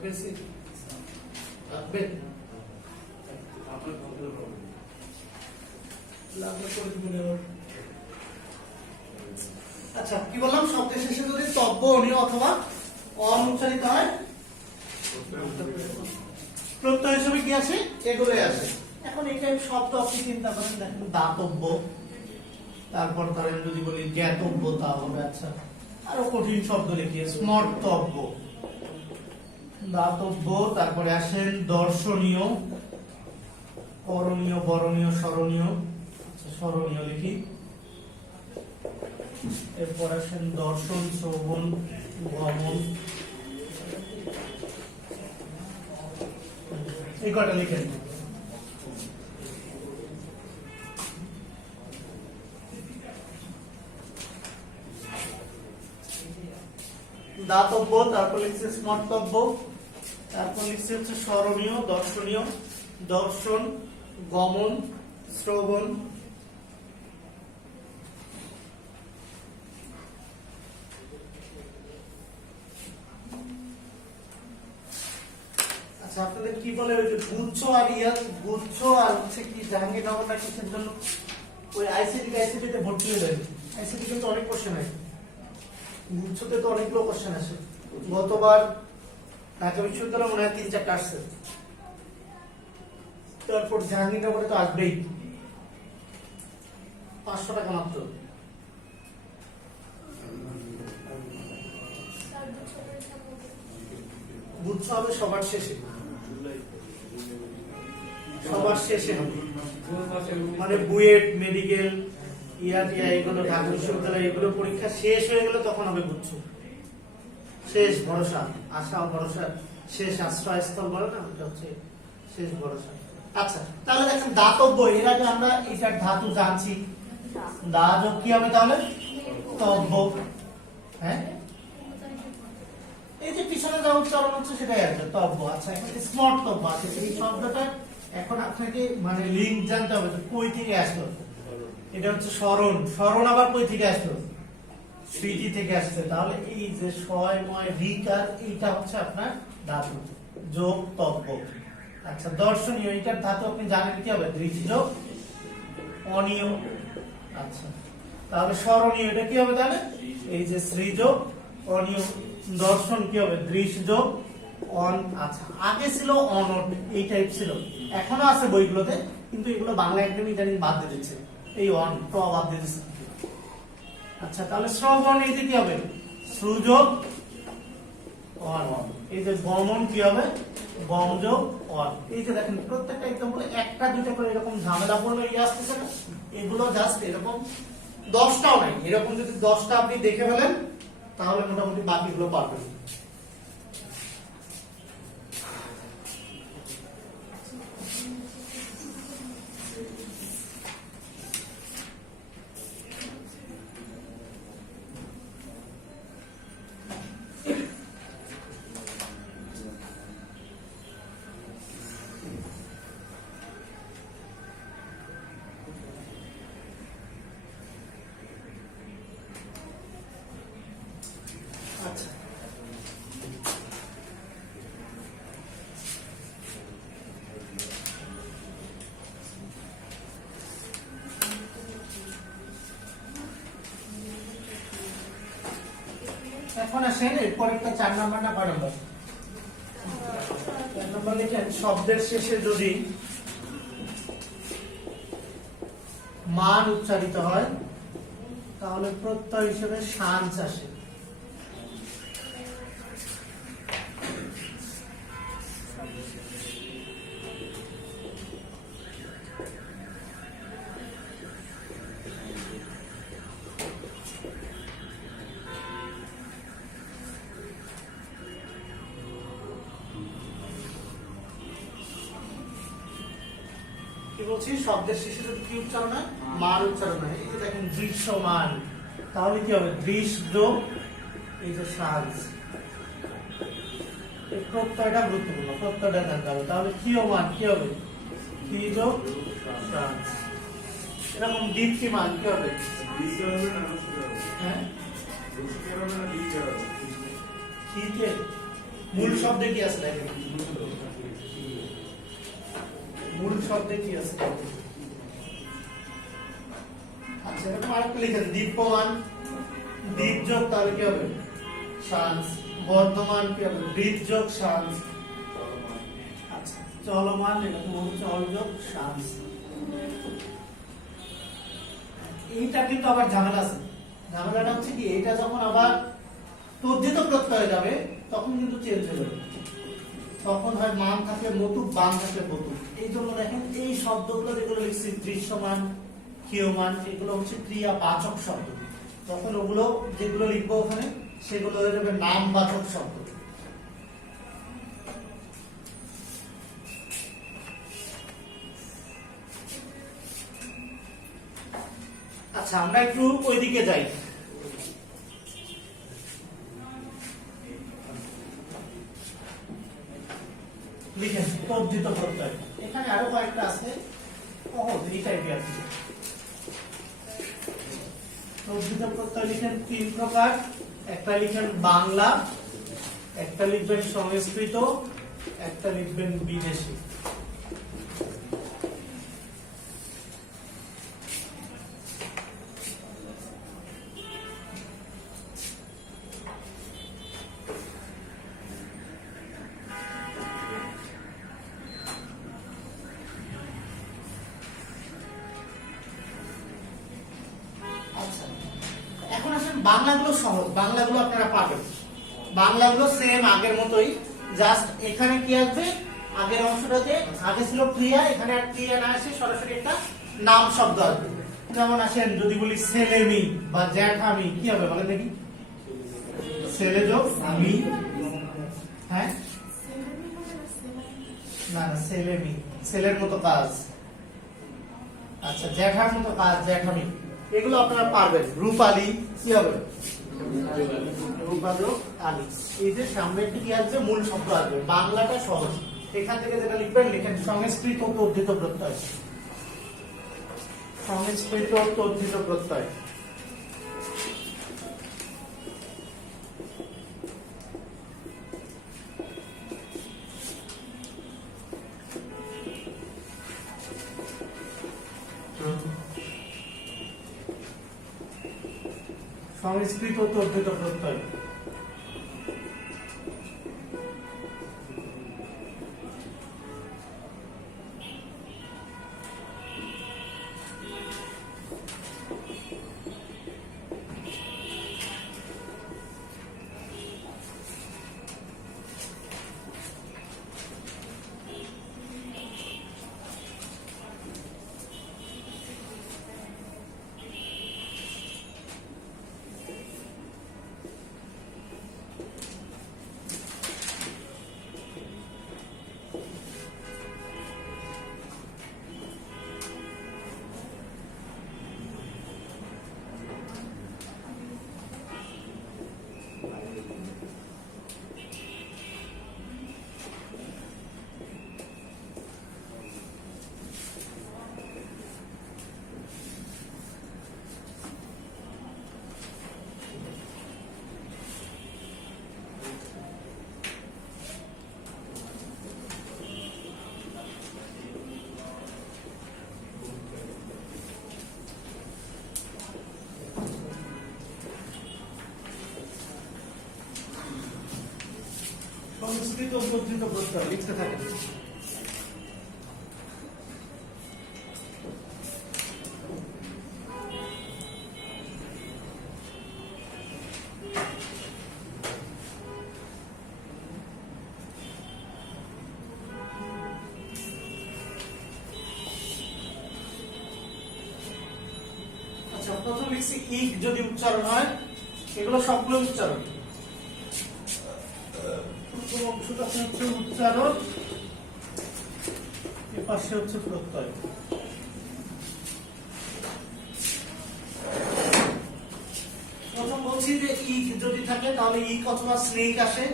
রাখবেন স্যার? রাখবেন? লাগলে করে দিবেন এবার। আচ্ছা, কি বললাম? শব্দের শেষে যদি তব্য, অনীয় অথবা অন উচ্চারিত হয়, প্রত্যয় হিসেবে কি আসে? এগুলোই আসে। এখন এই টাইপ শব্দ আপনি চিন্তা করেন, দেখেন দাতব্য, তারপর ধরেন যদি বলি জ্ঞাতব্য, তা হবে। আচ্ছা, আরো কঠিন শব্দ লিখি, স্মর্তব্য, দাতব্য, তারপরে আসেন দর্শনীয়, করণীয়, বরণীয়, স্মরণীয়। আচ্ছা, স্মরণীয় লিখি। এরপর আসেন দর্শন, শ্রবণ, গমন, এই কটা লিখেন। দাতব্য, তারপর লিখছে স্মর্তব্য, তারপর লিখছে হচ্ছে স্মরণীয়, দর্শনীয়, দর্শন, গমন, শ্রবণ, আচ্ছা, আপনাদের কি বলে ওই যে গুচ্ছ আর ইয়া, গুচ্ছ আর হচ্ছে কি জাহাঙ্গীরনগরটা কিসের জন্য? ওই আইসিটি তে ভর্তি হয়ে যাবে। আইসিটি কিন্তু অনেক কোশ্চেন আসে, গুচ্ছতে তো অনেকগুলো কোশ্চেন আসে। গতবার ঢাকা বিশ্ববিদ্যালয় মনে হয় 3-4টা আসছে, তারপর জাহাঙ্গীরনগরে তো আসবেই। 500 টাকা মাত্র। গুচ্ছ হবে সবার শেষে, সবার শেষে হবে। মানে বুয়েট, মেডিকেল, ইয়াটিয়া, এগুলো ঢাকা বিশ্ববিদ্যালয়, এগুলো পরীক্ষা শেষ হয়ে গেলে তখন হবে গুচ্ছ। শেষ ভরসা, আশা ও ভরসা, শেষ আশ্রয়স্থল বলে না, ওটা হচ্ছে শেষ ভরসা। আচ্ছা, তাহলে দেখেন দাতব্য, এর আগে আমরা এটার ধাতু জানছি। দা যোগ কি হবে তাহলে? তব্য। হ্যাঁ, এই যে পিছনে যা উচ্চারণ হচ্ছে সেটাই আছে, তব্য। আচ্ছা, এখন স্মর্তব্য আছে, এই শব্দটা এখন আপনাকে মানে লিঙ্ক জানতে হবে, কই থেকে আসলো। এটা হচ্ছে স্মরণ, স্মরণ আবার কই থেকে আসলো? স্মৃতি থেকে আসছে। তাহলে এই যে স্বয়ময় রিকার, এইটা হচ্ছে আপনার ধাতু, যোগ তব্য। আচ্ছা, দর্শনীয়, এটার ধাতু আপনি জানেন কি হবে? দৃশ্য, অনীয়। আচ্ছা, তাহলে স্মরণীয়, এটা কি হবে তাহলে? এই যে সৃযোগ, অনীয়। দর্শন কি হবে? দৃশ্য, অন। আচ্ছা, আগে ছিল অনট, এই টাইপ ছিল, এখনো আছে বইগুলোতে, কিন্তু এগুলো বাংলা একাডেমি ইদানিং বাদ দিয়ে দিচ্ছে, এই অন ট বাদ দিয়ে দিচ্ছে। আচ্ছা, তাহলে শ্রবণ, এইটা কি হবে? সুযোগ, অন। এই যে গমন কি হবে? গমযোগ, অন। এই যে দেখেন প্রত্যেকটা এক্সাম্পল একটা দুটো করে এরকম ঝামেলা পড়লে ইয়ে আসতেছে না, এগুলো জাস্ট এরকম 10টাও নাই, এরকম যদি 10টা আপনি দেখে ফেলেন তাহলে মোটামুটি বাকিগুলো পারবেন। আচ্ছা, এখন আসেন এরপর একটা 4 নাম্বার না 5 নাম্বার? 4 নাম্বার লিখেন, শব্দের শেষে যদি মান উচ্চারিত হয় তাহলে প্রত্যয় হিসেবে শাঞ্চ আসে। কি বলছি? শব্দের শেষে যদি কি উচ্চারণ হয়? মান উচ্চারণ হয়। এই যে দেখেন দৃশ্যমান, তাহলে কি হবে? দৃশ্য, এই যে শাঞ্চ। এই প্রত্যয়টা গুরুত্বপূর্ণ, প্রত্যয়টা জানতে হবে। তাহলে ক্ষীয়মান কি হবে? ক্ষীযোগ শাঞ্চ। এরকম দীপ্তিমান কি হবে? হ্যাঁ, ক্ষীতে মূল শব্দে কি আছে দেখেন, মূল শব্দে কি আছে। আচ্ছা এরকম আরেকটা লিখেন, দীপ্যমান, দীপ যোগ তাহলে কি হবে শান্স, বর্ধমান কি হবে বৃদ্ধ যোগ শান্স। আচ্ছা চলমান এরকম হবে চল যোগ শান্স। এইটা কিন্তু আবার ঝামেলা আছে, ঝামেলাটা হচ্ছে কি এটা যখন আবার তর্জিত প্রত্যয় যাবে তখন কিন্তু চেঞ্জ হয়ে যাবে, তখন হয় মান থাকলে মতুক, বান থাকলে বতুক। এই জন্য দেখেন এই শব্দগুলো যেগুলো লিখছি দৃশ্যমান, ক্ষীয়মান, এগুলো হচ্ছে ক্রিয়াবাচক শব্দ, তখন ওগুলো যেগুলো লিখবো ওখানে সেগুলো হয়ে যাবে নামবাচক শব্দ। আচ্ছা আমরা একটু ওইদিকে যাই, লিখেন তর্জিত প্রত্যয়। এখানে আরো কয়েকটা আছে, এই টাইপের আছে। তর্জিত প্রত্যয় লিখেন তিন প্রকার, একটা লিখেন বাংলা, একটা লিখবেন সংস্কৃত, একটা লিখবেন বিদেশি। এখন আসেন বাংলাগুলো সহজ, বাংলাগুলো আপনারা পাবেন, বাংলাগুলো সেম আগের মতোই, জাস্ট এখানে কি আসবে আগের অংশটাতে আগে ছিল ক্রিয়া, এখানে আর ক্রিয়া না আসে সরাসরি একটা নাম শব্দ আসবে। যেমন আসেন যদি বলি ছেলেমি বা জ্যাঠামি কি হবে বলেন দেখি, ছেলে যোগ আমি, হ্যাঁ না না ছেলেমি, ছেলের মতো কাজ। আচ্ছা জ্যাঠার মতো কাজ জ্যাঠামি, এগুলো আপনারা পারবেন। রূপালী কি হবে রূপালী আলী, এই যে সামনে কি আসবে মূল শব্দ আসবে, বাংলাটা সহজ। এখান থেকে যেটা লিখবেন লিখেন সংস্কৃত তর্জিত প্রত্যয়, সংস্কৃত তর্জিত প্রত্যয়। সংস্কৃত তর্জিত প্রত্যয়। সংস্কৃত তর্জিত প্রত্যয় লিখতে থাকেন। আচ্ছা প্রথম লিখছি ইক যদি উচ্চারণ হয়, এগুলো সবগুলো উচ্চারণ। অংশটা হচ্ছে উচ্চারণ, এর পাশে হচ্ছে প্রত্যয়। প্রথম বলছি যে ইক যদি থাকে তাহলে ইক অথবা স্নেক আসে,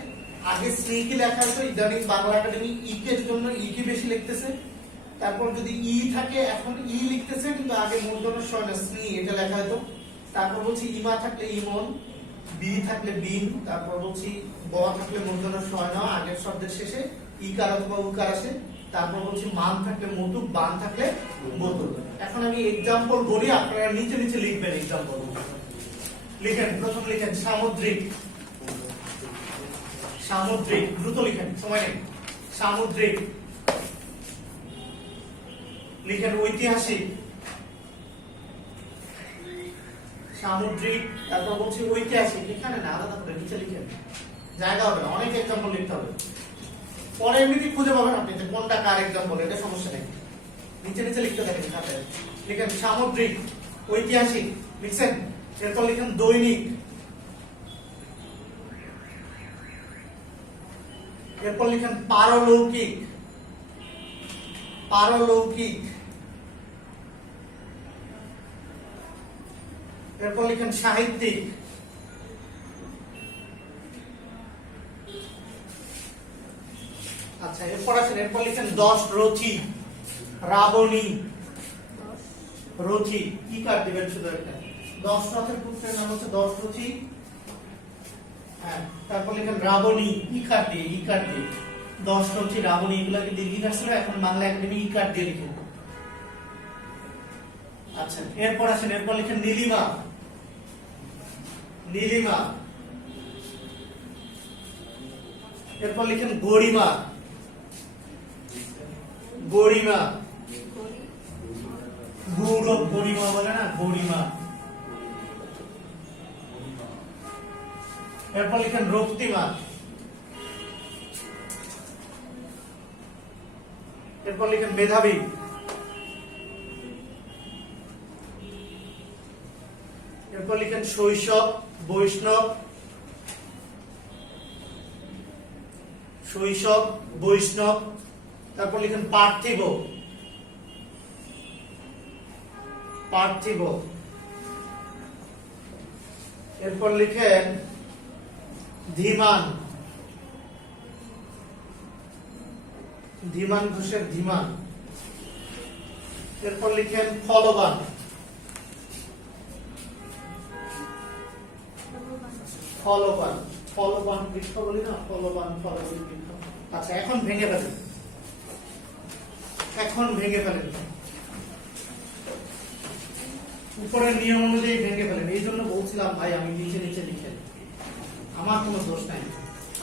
আগে স্নেকই লেখা হতো, ইদানিং বাংলা একাডেমি ইকের জন্য ইকই বেশি লিখতেছে। তারপর যদি ই থাকে এখন ই লিখতেছে, কিন্তু আগে মূর্ধন্য স্বর না স্নি এটা লেখা হতো। তারপর বলছি ইমা থাকলে ইমন, বি থাকলে বিন, তারপর বলছি ব থাকলে মূর্ধন্য হয় না, আগের শব্দের শেষে ইকার অথবা উকার আসে, তারপর বলছি মান থাকলে মতুক, বান থাকলে বোতল। এখন আমি এক্সাম্পল বলি, আপনারা নিচে নিচে লিখবেন এক্সাম্পল। লিখেন, প্রথম লিখেন সামুদ্রিক, সামুদ্রিক, দ্রুত লিখেন, সময় নেই। সামুদ্রিক লিখেন। ঐতিহাসিক, সামুদ্রিক, তারপর বলছি ঐতিহাসিক, এখানে না, আলাদা করে নিচে লিখেন, জায়গা হবে না, অনেক এক্সাম্পল লিখতে হবে, পরে এমনিতে খুঁজে পাবেন আপনি যে কোনটা কার এক্সাম্পল, এটা সমস্যা নেই, নিচে নিচে লিখতে থাকেন খাতায়। লিখেন সামুদ্রিক, ঐতিহাসিক, লিখছেন। এরপর লিখেন দৈনিক, এরপর লিখেন পারলৌকিক, পারলৌকিক, এরপর লিখেন সাহিত্যিক, আচ্ছা এরপর আসেন, এরপর লিখেন 10 রথী, রাবণী, রথী, কি কার দিবেন শুধু একটা, 10 রথের পুত্রের নাম হচ্ছে 10 রথী। হ্যাঁ, তারপর লিখেন রাবণী, ইকার দিয়ে, ইকার দিয়ে, 10 রথী রাবণী, এগুলাকে দীর্ঘিকার ছিল, এখন বাংলা একাডেমি ইকার দিয়ে লিখেন। আচ্ছা এরপর আসেন, এরপর লিখেন নীলিমা, নীলিমা, এরপর লিখেন গরিমা, গরিমা, গৌরব, গরিমা বলে না, গরিমা। এরপর লিখেন রক্তিমা, এরপর লিখেন মেধাবী, এরপর লিখেন শৈশব, বৈষ্ণব, শৈশব, বৈষ্ণব, তারপর লিখেন পার্থিব, পার্থিব, এরপর লিখেন ধীমান, ধীমান ঘোষের ধীমান, এরপর লিখেন ফলবান, ফলবান, ফলবান বৃক্ষ বলি না, ফলবান, ফলবান বৃক্ষ। আচ্ছা এখন ভেঙে ফেলেন, এখন ভেঙে ফেলেন, উপরের নিয়ম অনুযায়ী ভেঙে ফেলেন। এই জন্য বলছিলাম ভাই আমি নিচে নিচে লিখেন, আমার কোনো দোষ নাই,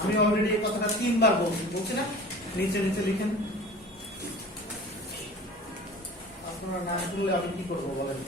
আমি অলরেডি এই কথাটা 3 বার বলছি না, নিচে নিচে লিখেন। আপনারা না করলে আমি কি করবো বলেন।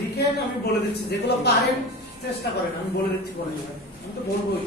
লিখেন, আমি বলে দিচ্ছি, যেগুলো পারেন চেষ্টা করেন, আমি বলে দিচ্ছি পরে, আমি তো বলবোই।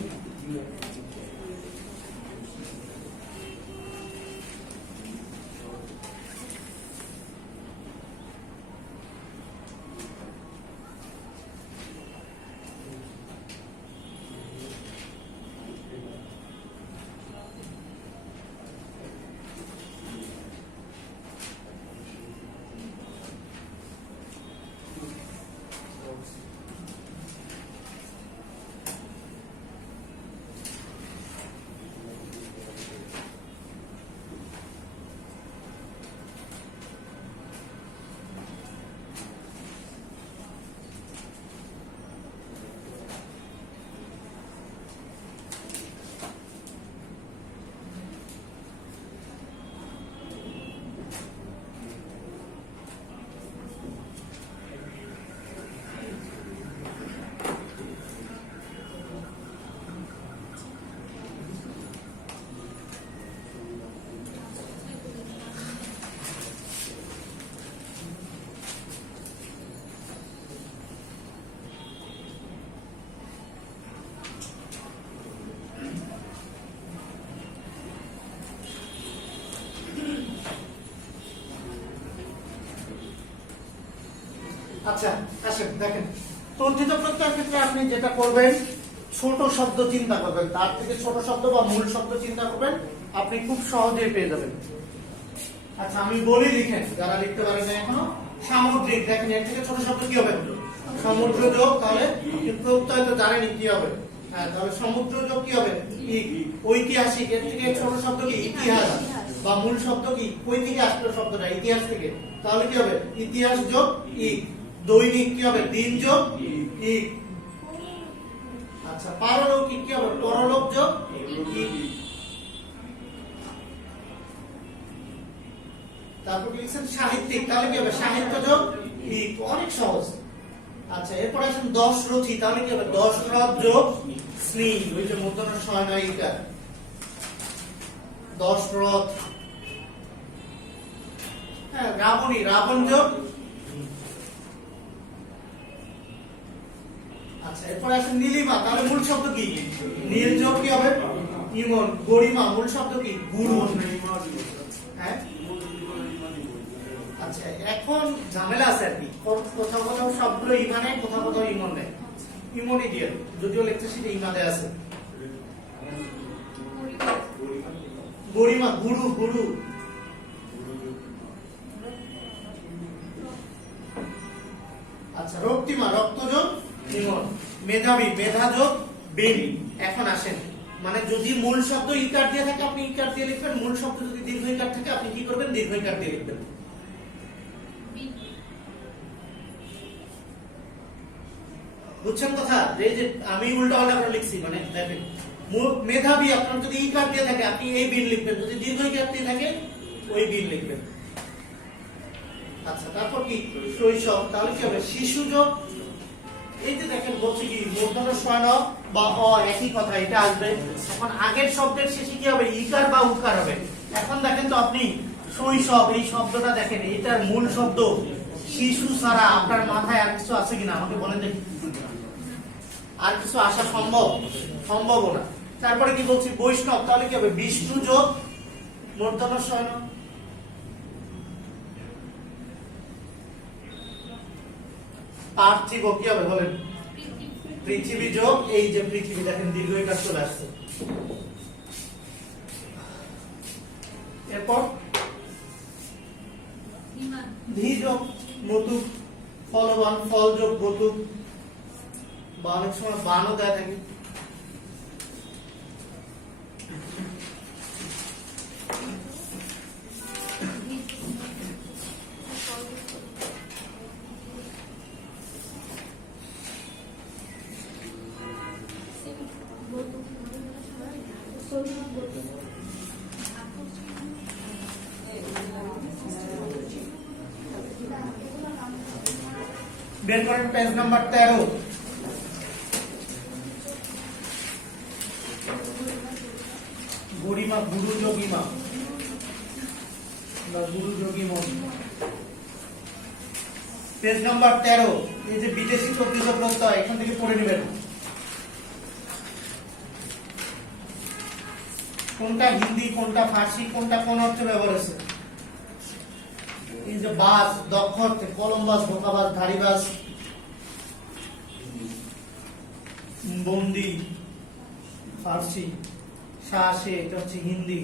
আচ্ছা আসেন দেখেন, তর্জিত প্রত্যয়ের ক্ষেত্রে আপনি যেটা করবেন, ছোট শব্দ চিন্তা করবেন, তার থেকে ছোট শব্দ বা মূল শব্দ চিন্তা করবেন, আপনি খুব সহজেই পেয়ে যাবেন। আচ্ছা আমি বলি লিখেন, যারা লিখতে পারেন না এখনো। সামুদ্রিক, দেখেন এর থেকে ছোট শব্দ কি হবে? সমুদ্র যোগ, তাহলে প্রত্যয় তো জানেন কি হবে। হ্যাঁ, তাহলে সমুদ্র যোগ কি হবে? ইক। ঐতিহাসিক, এর থেকে ছোট শব্দ কি? ইতিহাস। বা মূল শব্দ কি? কই থেকে আসলো শব্দটা? ইতিহাস থেকে, তাহলে কি হবে? ইতিহাস যোগ ইক। দৈনিক কি হবে? দিন যোগ ইক। আচ্ছা পারলৌকিক কি হবে? পরলোক যোগ ইক। তারপর কি লিখছেন? সাহিত্যিক, তাহলে কি হবে? সাহিত্য যোগ ইক। অনেক সহজ। আচ্ছা এরপর আসেন দশরথী, তাহলে কি হবে? দশরথ যোগ স্নি, ওই যে মূর্ধন্য ছয় নয় ইটা। দশরথ। হ্যাঁ রাবণী, রাবণ যোগ। আচ্ছা এরপর আসেন নীলিমা, তাহলে মূল শব্দ কি? নীল যোগ কি হবে? ইমন। গরিমা, মূল শব্দ কি? গুরু। হ্যাঁ আচ্ছা এখন ঝামেলা আছে আর কি, কোথাও কোথাও সবগুলো ইমানে, কোথাও কোথাও ইমন নেই। ইমনই দিয়ে, যদিও লিখতে সেটা ইমানে আছে। গরিমা, গুরু, গুরু। আচ্ছা রক্তিমা, রক্ত যোগ ইমন। মেধাবী, মেধা যোগ বেবি। এখন আসেন, মানে যদি মূল শব্দ ইকার দিয়ে থাকে আপনি ইকার দিয়ে লিখবেন, মূল শব্দ যদি দীর্ঘ ইকার থাকে আপনি কি করবেন? দীর্ঘ ইকার দিয়ে লিখবেন। বুঝছেন কথা? এই যে আমি উল্টা পাল্টা করে লিখছি, মানে দেখেন মেধাবী আপনার যদি ইকার দিয়ে থাকে আপনি এই বিন লিখবেন, যদি দীর্ঘ ইকার দিয়ে থাকে ওই বিন লিখবেন। আচ্ছা তারপর কি? শৈশব, তাহলে কি হবে? শিশু যোগ। এই যে দেখেন বলছি কি মূর্ধন্য স্বর্ণ বা অ একই কথা, এটা আসবে। এখন আগের শব্দের শেষে কি হবে? ইকার বা উকার হবে। এখন দেখেন তো আপনি শৈশব এই শব্দটা দেখেন, এটার মূল শব্দ শিশু ছাড়া আপনার মাথায় আর কিছু আছে কিনা আমাকে বলেন দেখি। আর কিছু আসা সম্ভব? সম্ভব না। তারপরে কি বলছি? বৈষ্ণব, তাহলে কি হবে? বিষ্ণু যোগ মূর্ধন্য স্বর্ণ। পার্থিব কি হবে বলেন? পৃথিবী যোগ এই যে পৃথিবী, দেখেন দীর্ঘ ইকার চলে আসছে। এরপর ধি যোগ মতুক, ফলবান, ফল যোগ বতুক, বা অনেক সময় বানও দেয়া থাকে। বের করেন পেজ নাম্বার 13। গরিমা, গুরু যোগিমা বা গুরু যোগিমন। Page number 13। এই যে বিদেশি তদ্ধিত প্রত্যয়, এখান থেকে পড়ে নেবেন কোনটা হিন্দি, কোনটা ফার্সি, কোনটা কোন অর্থে ব্যবহার হয়েছে। এই যে বাস, দক্ষ অর্থে কলমবাস, বোকাবাস, ধারিবাস। বন্দি ফার্সি, শাসে এটা হচ্ছে হিন্দি।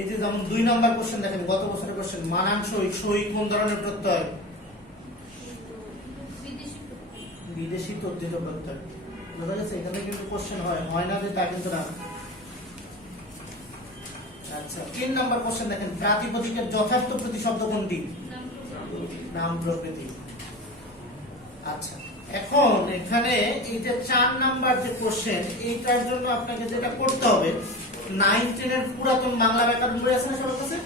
এই যে যেমন 2 নাম্বার কোশ্চেন দেখেন, গত বছরের কোশ্চেন, মানানসই, সই কোন ধরনের প্রত্যয়? বিদেশি তদ্ধিত প্রত্যয়। বোঝা গেছে? এখানে কিন্তু কোশ্চেন হয় না যে তা কিন্তু না। আচ্ছা 3 নাম্বার কোশ্চেন দেখেন, প্রাতিপদিকের যথার্থ প্রতিশব্দ কোনটি? নাম প্রকৃতি। আচ্ছা এখন এখানে এই যে 4 নাম্বার যে কোশ্চেন, এইটার জন্য আপনাকে যেটা করতে হবে, 9-10 এর পুরাতন বাংলা ব্যাকরণ বই আছে না সবার কাছে?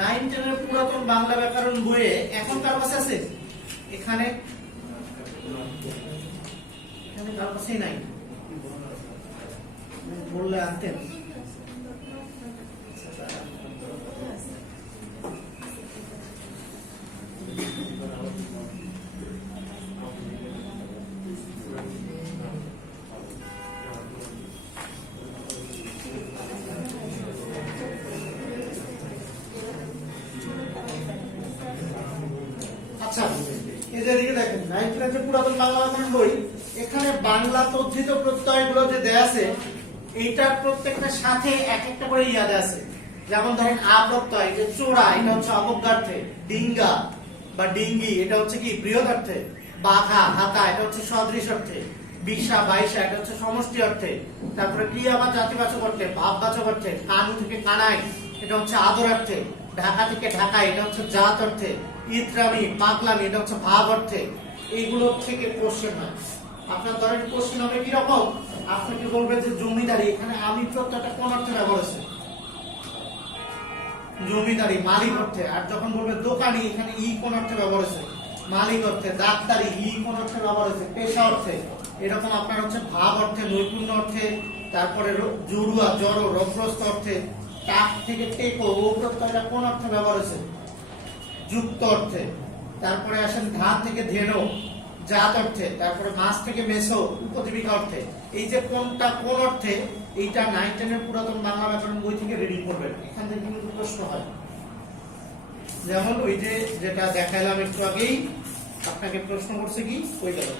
9-10 এর পুরাতন বাংলা ব্যাকরণ বইয়ে এখন কার কাছে আছে? এখানে কার কাছেই নাই, বললে আনতেন। এই যে এদিকে দেখেন 9 ক্লাসে পুরাতন বাংলা ব্যাকরণ বই, এখানে বাংলা তদ্ধিত প্রত্যয়গুলো যে দেয়া আছে এইটার প্রত্যেকটার সাথে এক একটা করে ইয়াদ আছে। যেমন ধরেন আ প্রত্যয়, যে চোরা এটা হচ্ছে অবজ্ঞার্থে, ডিঙ্গা বা ডিঙ্গি এটা হচ্ছে কি বৃহদার্থে, বাঘা হাতা এটা হচ্ছে সদৃশ অর্থে, বিশা বাইশা এটা হচ্ছে সমষ্টি অর্থে, তারপরে ক্রিয়া বা জাতিবাচক অর্থে, ভাববাচক অর্থে, কানু থেকে কানাই এটা হচ্ছে আদরার্থে, ঢাকা থেকে ঢাকায় এটা হচ্ছে জাত অর্থে, ইত্রামি পাগলামি এটা হচ্ছে ভাব অর্থে। এইগুলো থেকে কোশ্চেন হয়। আপনার ধরেন কোশ্চেন হবে কি রকম, আপনাকে বলবে যে জমিদারি, এখানে আমি প্রত্যয়টা কোন অর্থে ব্যবহার হয়েছে, জমিদারি মালিক অর্থে। আর যখন বলবে দোকানি, এখানে ই কোন অর্থে ব্যবহার হয়েছে, মালিক অর্থে। ডাক্তারি ই কোন অর্থে ব্যবহার হয়েছে, পেশা অর্থে। এরকম আপনার হচ্ছে ভাব অর্থে, নৈপুণ্য অর্থে, তারপরে জড়ুয়া জড় রোগগ্রস্ত অর্থে। টাক থেকে টেকো ও প্রত্যয়টা কোন অর্থে ব্যবহার হয়েছে, যুক্ত অর্থে। তারপরে আসেন ধান থেকে ধেনো জাত অর্থে, তারপরে মাছ থেকে মেসো উপজীবিকা অর্থে। এই যে কোনটা কোন অর্থে, এইটা 9 10 এর পুরাতন বাংলা ব্যাকরণ বই থেকে রিডিং করবেন, এখান থেকে কিন্তু প্রশ্ন হয়। যেমন ওই যে যেটা দেখাইলাম একটু আগেই, আপনাকে প্রশ্ন করছে কি ওই দেখো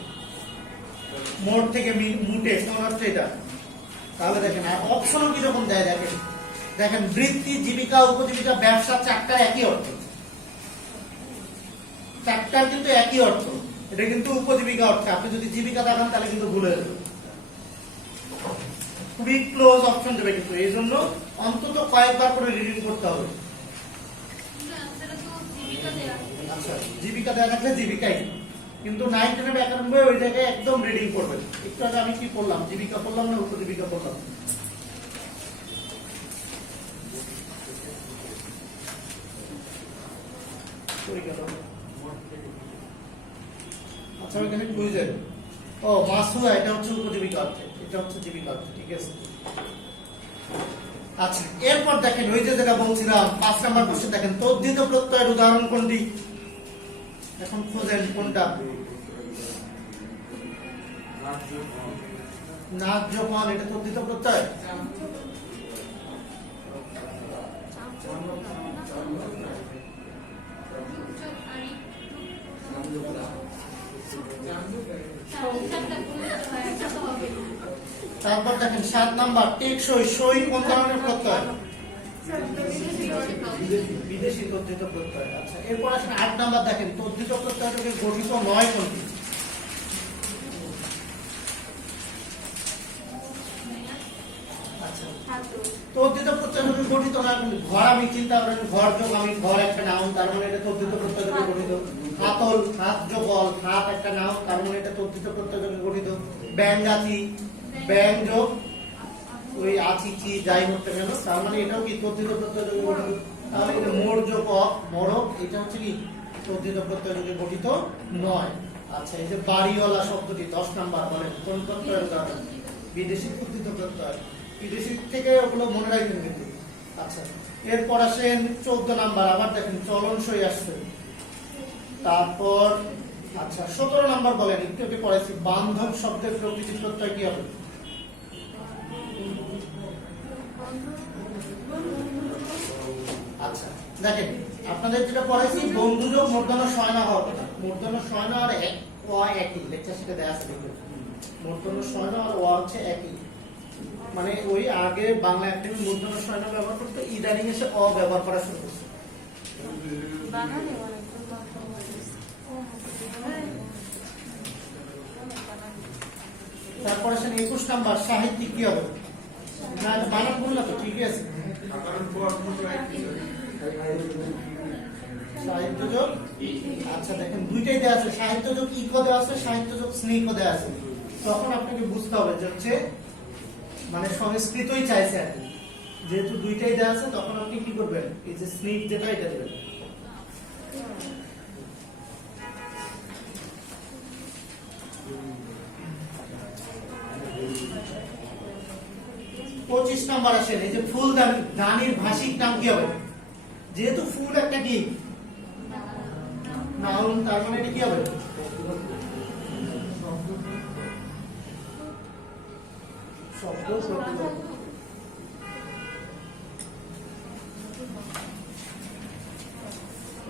মোট থেকে মুটে কোন অর্থে এটা। তাহলে দেখেন আর অপশনও কি রকম দেয় দেখেন, দেখেন বৃত্তি জীবিকা উপজীবিকা ব্যবসা চারটার একই অর্থ, চারটার কিন্তু একই অর্থ। এটা কিন্তু উপজীবিকা অর্থে, আপনি যদি জীবিকা দেখান তাহলে কিন্তু ভুলে যাবেন। খুবই ক্লোজ অপশন দেবে কিন্তু, এই জন্য অন্তত কয়েকবার করে রিডিং করতে হবে। আচ্ছা জীবিকা দেওয়া থাকলে জীবিকাই, কিন্তু 9 10 এর ব্যাকরণ বই ওই জায়গায় একদম রিডিং করবেন। একটু আগে আমি কি করলাম, জীবিকা করলাম না উপজীবিকা করলাম। আচ্ছা এখানে বুঝলেন, ও মাসুয়া এটা হচ্ছে উপজীবিকা অর্থে, এটা হচ্ছে জীবিকা অর্থে, ঠিক আছে। আচ্ছা এরপর দেখেন ওই যে যেটা বলছিলাম 5 নাম্বার কোশ্চেন দেখেন, তদ্ধিত প্রত্যয়ের উদাহরণ কোনটি। এখন খোঁজেন কোনটা। নাচ যখন এটা তদ্ধিত প্রত্যয়, তারপর দেখেন 7 নাম্বার টেকসই, সই কোন ধরনের প্রত্যয়, বিদেশি তদ্ধিত প্রত্যয়। আচ্ছা এরপর আসেন 8 নাম্বার দেখেন, তদ্ধিত প্রত্যয় থেকে গঠিত নয় কোনটি। আচ্ছা তদ্ধিত প্রত্যয় থেকে গঠিত নয় কোনটি। ঘর আমি চিন্তা করেন, ঘর যোগ আমি, ঘর একটা নাউন, তার মানে এটা তদ্ধিত প্রত্যয় থেকে গঠিত। হাতল হাত যোগ অল, হাত একটা নাউন, তার মানে এটা তদ্ধিত প্রত্যয় থেকে গঠিত। ব্যাঙ্গাচি ব্যাং যোগ ওই আছি চি যাই হতে গেল, তার মানে এটাও কি তদ্ধিত প্রত্যয় থেকে গঠিত। তাহলে এটা মোড় যোগ অ মোড়ক, এটা হচ্ছে কি তদ্ধিত প্রত্যয় থেকে গঠিত নয়। আচ্ছা এই যে বাড়িওয়ালা শব্দটি 10 নাম্বার, বলেন কোন প্রত্যয়ের উদাহরণ। বিদেশি তদ্ধিত প্রত্যয়, বিদেশি থেকে ওগুলো মনে রাখবেন কিন্তু। আচ্ছা এরপর আসেন 14 নাম্বার, আবার দেখেন চলনসই আসছে। তারপর আচ্ছা 17 নাম্বার বলেন, একটু একটু পড়াইছি, বান্ধব শব্দের প্রকৃতি প্রত্যয় কি হবে। আচ্ছা দেখেন আপনাদের যেটা পড়াইছি, বন্ধুযোগ মূর্ধন্য শয় না হওয়ার কথা। মূর্ধন্য শয় না আর অ একই, লেকচার সেটা দেয়া আছে দেখবেন। মূর্ধন্য শয় না আর অ হচ্ছে একই, মানে ওই আগে বাংলা একাডেমি মূর্ধন্য শয় না ব্যবহার করতে, ইদানিং এসে অ ব্যবহার করা শুরু করছে। তারপর আসেন 21 নাম্বার, সাহিত্যিক কি হবে। না বানান ভুল না তো, ঠিক আছে। সাহিত্যযোগ, আচ্ছা দেখেন দুইটাই দেওয়া আছে, সাহিত্যযোগ ইকো দেওয়া আছে, সাহিত্যযোগ স্নেকও দেওয়া আছে। তখন আপনাকে বুঝতে হবে যে হচ্ছে মানে সংস্কৃতই চাইছে আর কি। যেহেতু দুইটাই দেওয়া আছে তখন আপনি কি করবেন, এই যে স্নেক যেটা এটা দেবেন। 25 নাম্বার আসেন, এই যে ফুলদানি, দানির ভাষিক নাম কি হবে। যেহেতু ফুল একটা কি নাউন, তার মানে এটা কি হবে শব্দ প্রকৃত।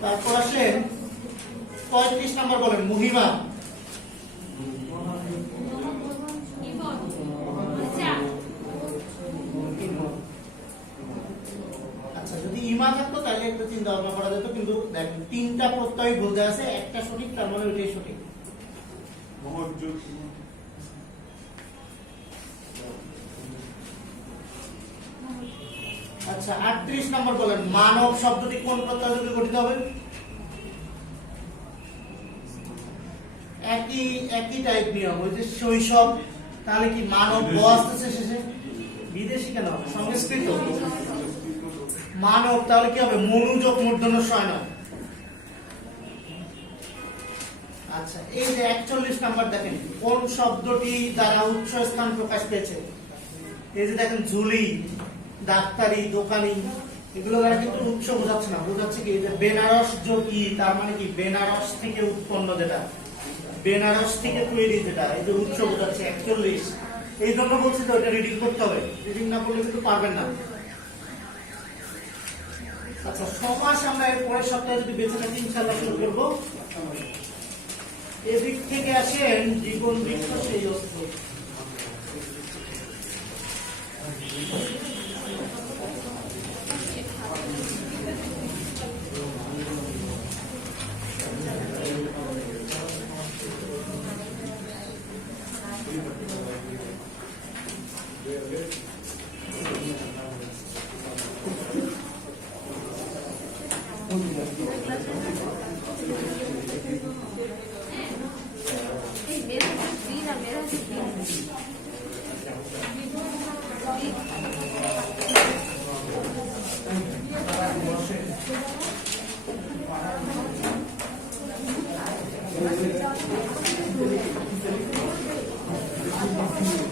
তারপর আসেন 35 নাম্বার বলেন মহিমা। আচ্ছা যদি ইমা থাকতো তাহলে একটু চিন্তা ভাবনা করা যেত, কিন্তু দেখেন তিনটা প্রত্যয় বলতে আছে, একটা সঠিক, তার মানে ওইটাই সঠিক। আচ্ছা 38 নাম্বার বলেন মানব শব্দটি কোন প্রত্যয় থেকে গঠিত হবে? একই টাইপ নিয়ম, ওই যে শৈশব, তাহলে কি মানব ব আসতেছে শেষে, বিদেশি কেন সংস্কৃত মানব, তাহলে কি হবে মনোযোগ মূর্ধন্য শয় নয়। আচ্ছা এই যে 41 নাম্বার দেখেন কোন শব্দটি দ্বারা উৎস স্থান প্রকাশ পেয়েছে? এই যে দেখেন ঝুলি, ডাক্তারি, দোকানি, এগুলো দ্বারা কিন্তু উৎস বোঝাচ্ছে না, বোঝাচ্ছে কি যে বেনারস যোগী, তার মানে কি বেনারস থেকে উৎপন্ন, যেটা বেনারস থেকে তৈরি, যেটা এই যে উৎস বোঝাচ্ছে 41। এই জন্য বলছি যে ওটা রিডিং করতে হবে, রিডিং না করলে কিন্তু পারবেন না। আচ্ছা সমাস আমরা এর পরের সপ্তাহে যদি বেঁচে থাকি ইনশাআল্লাহ শুরু করবো। এদিক থেকে আসেন জীবন বৃক্ষ সেই অস্ত্র। Thank you.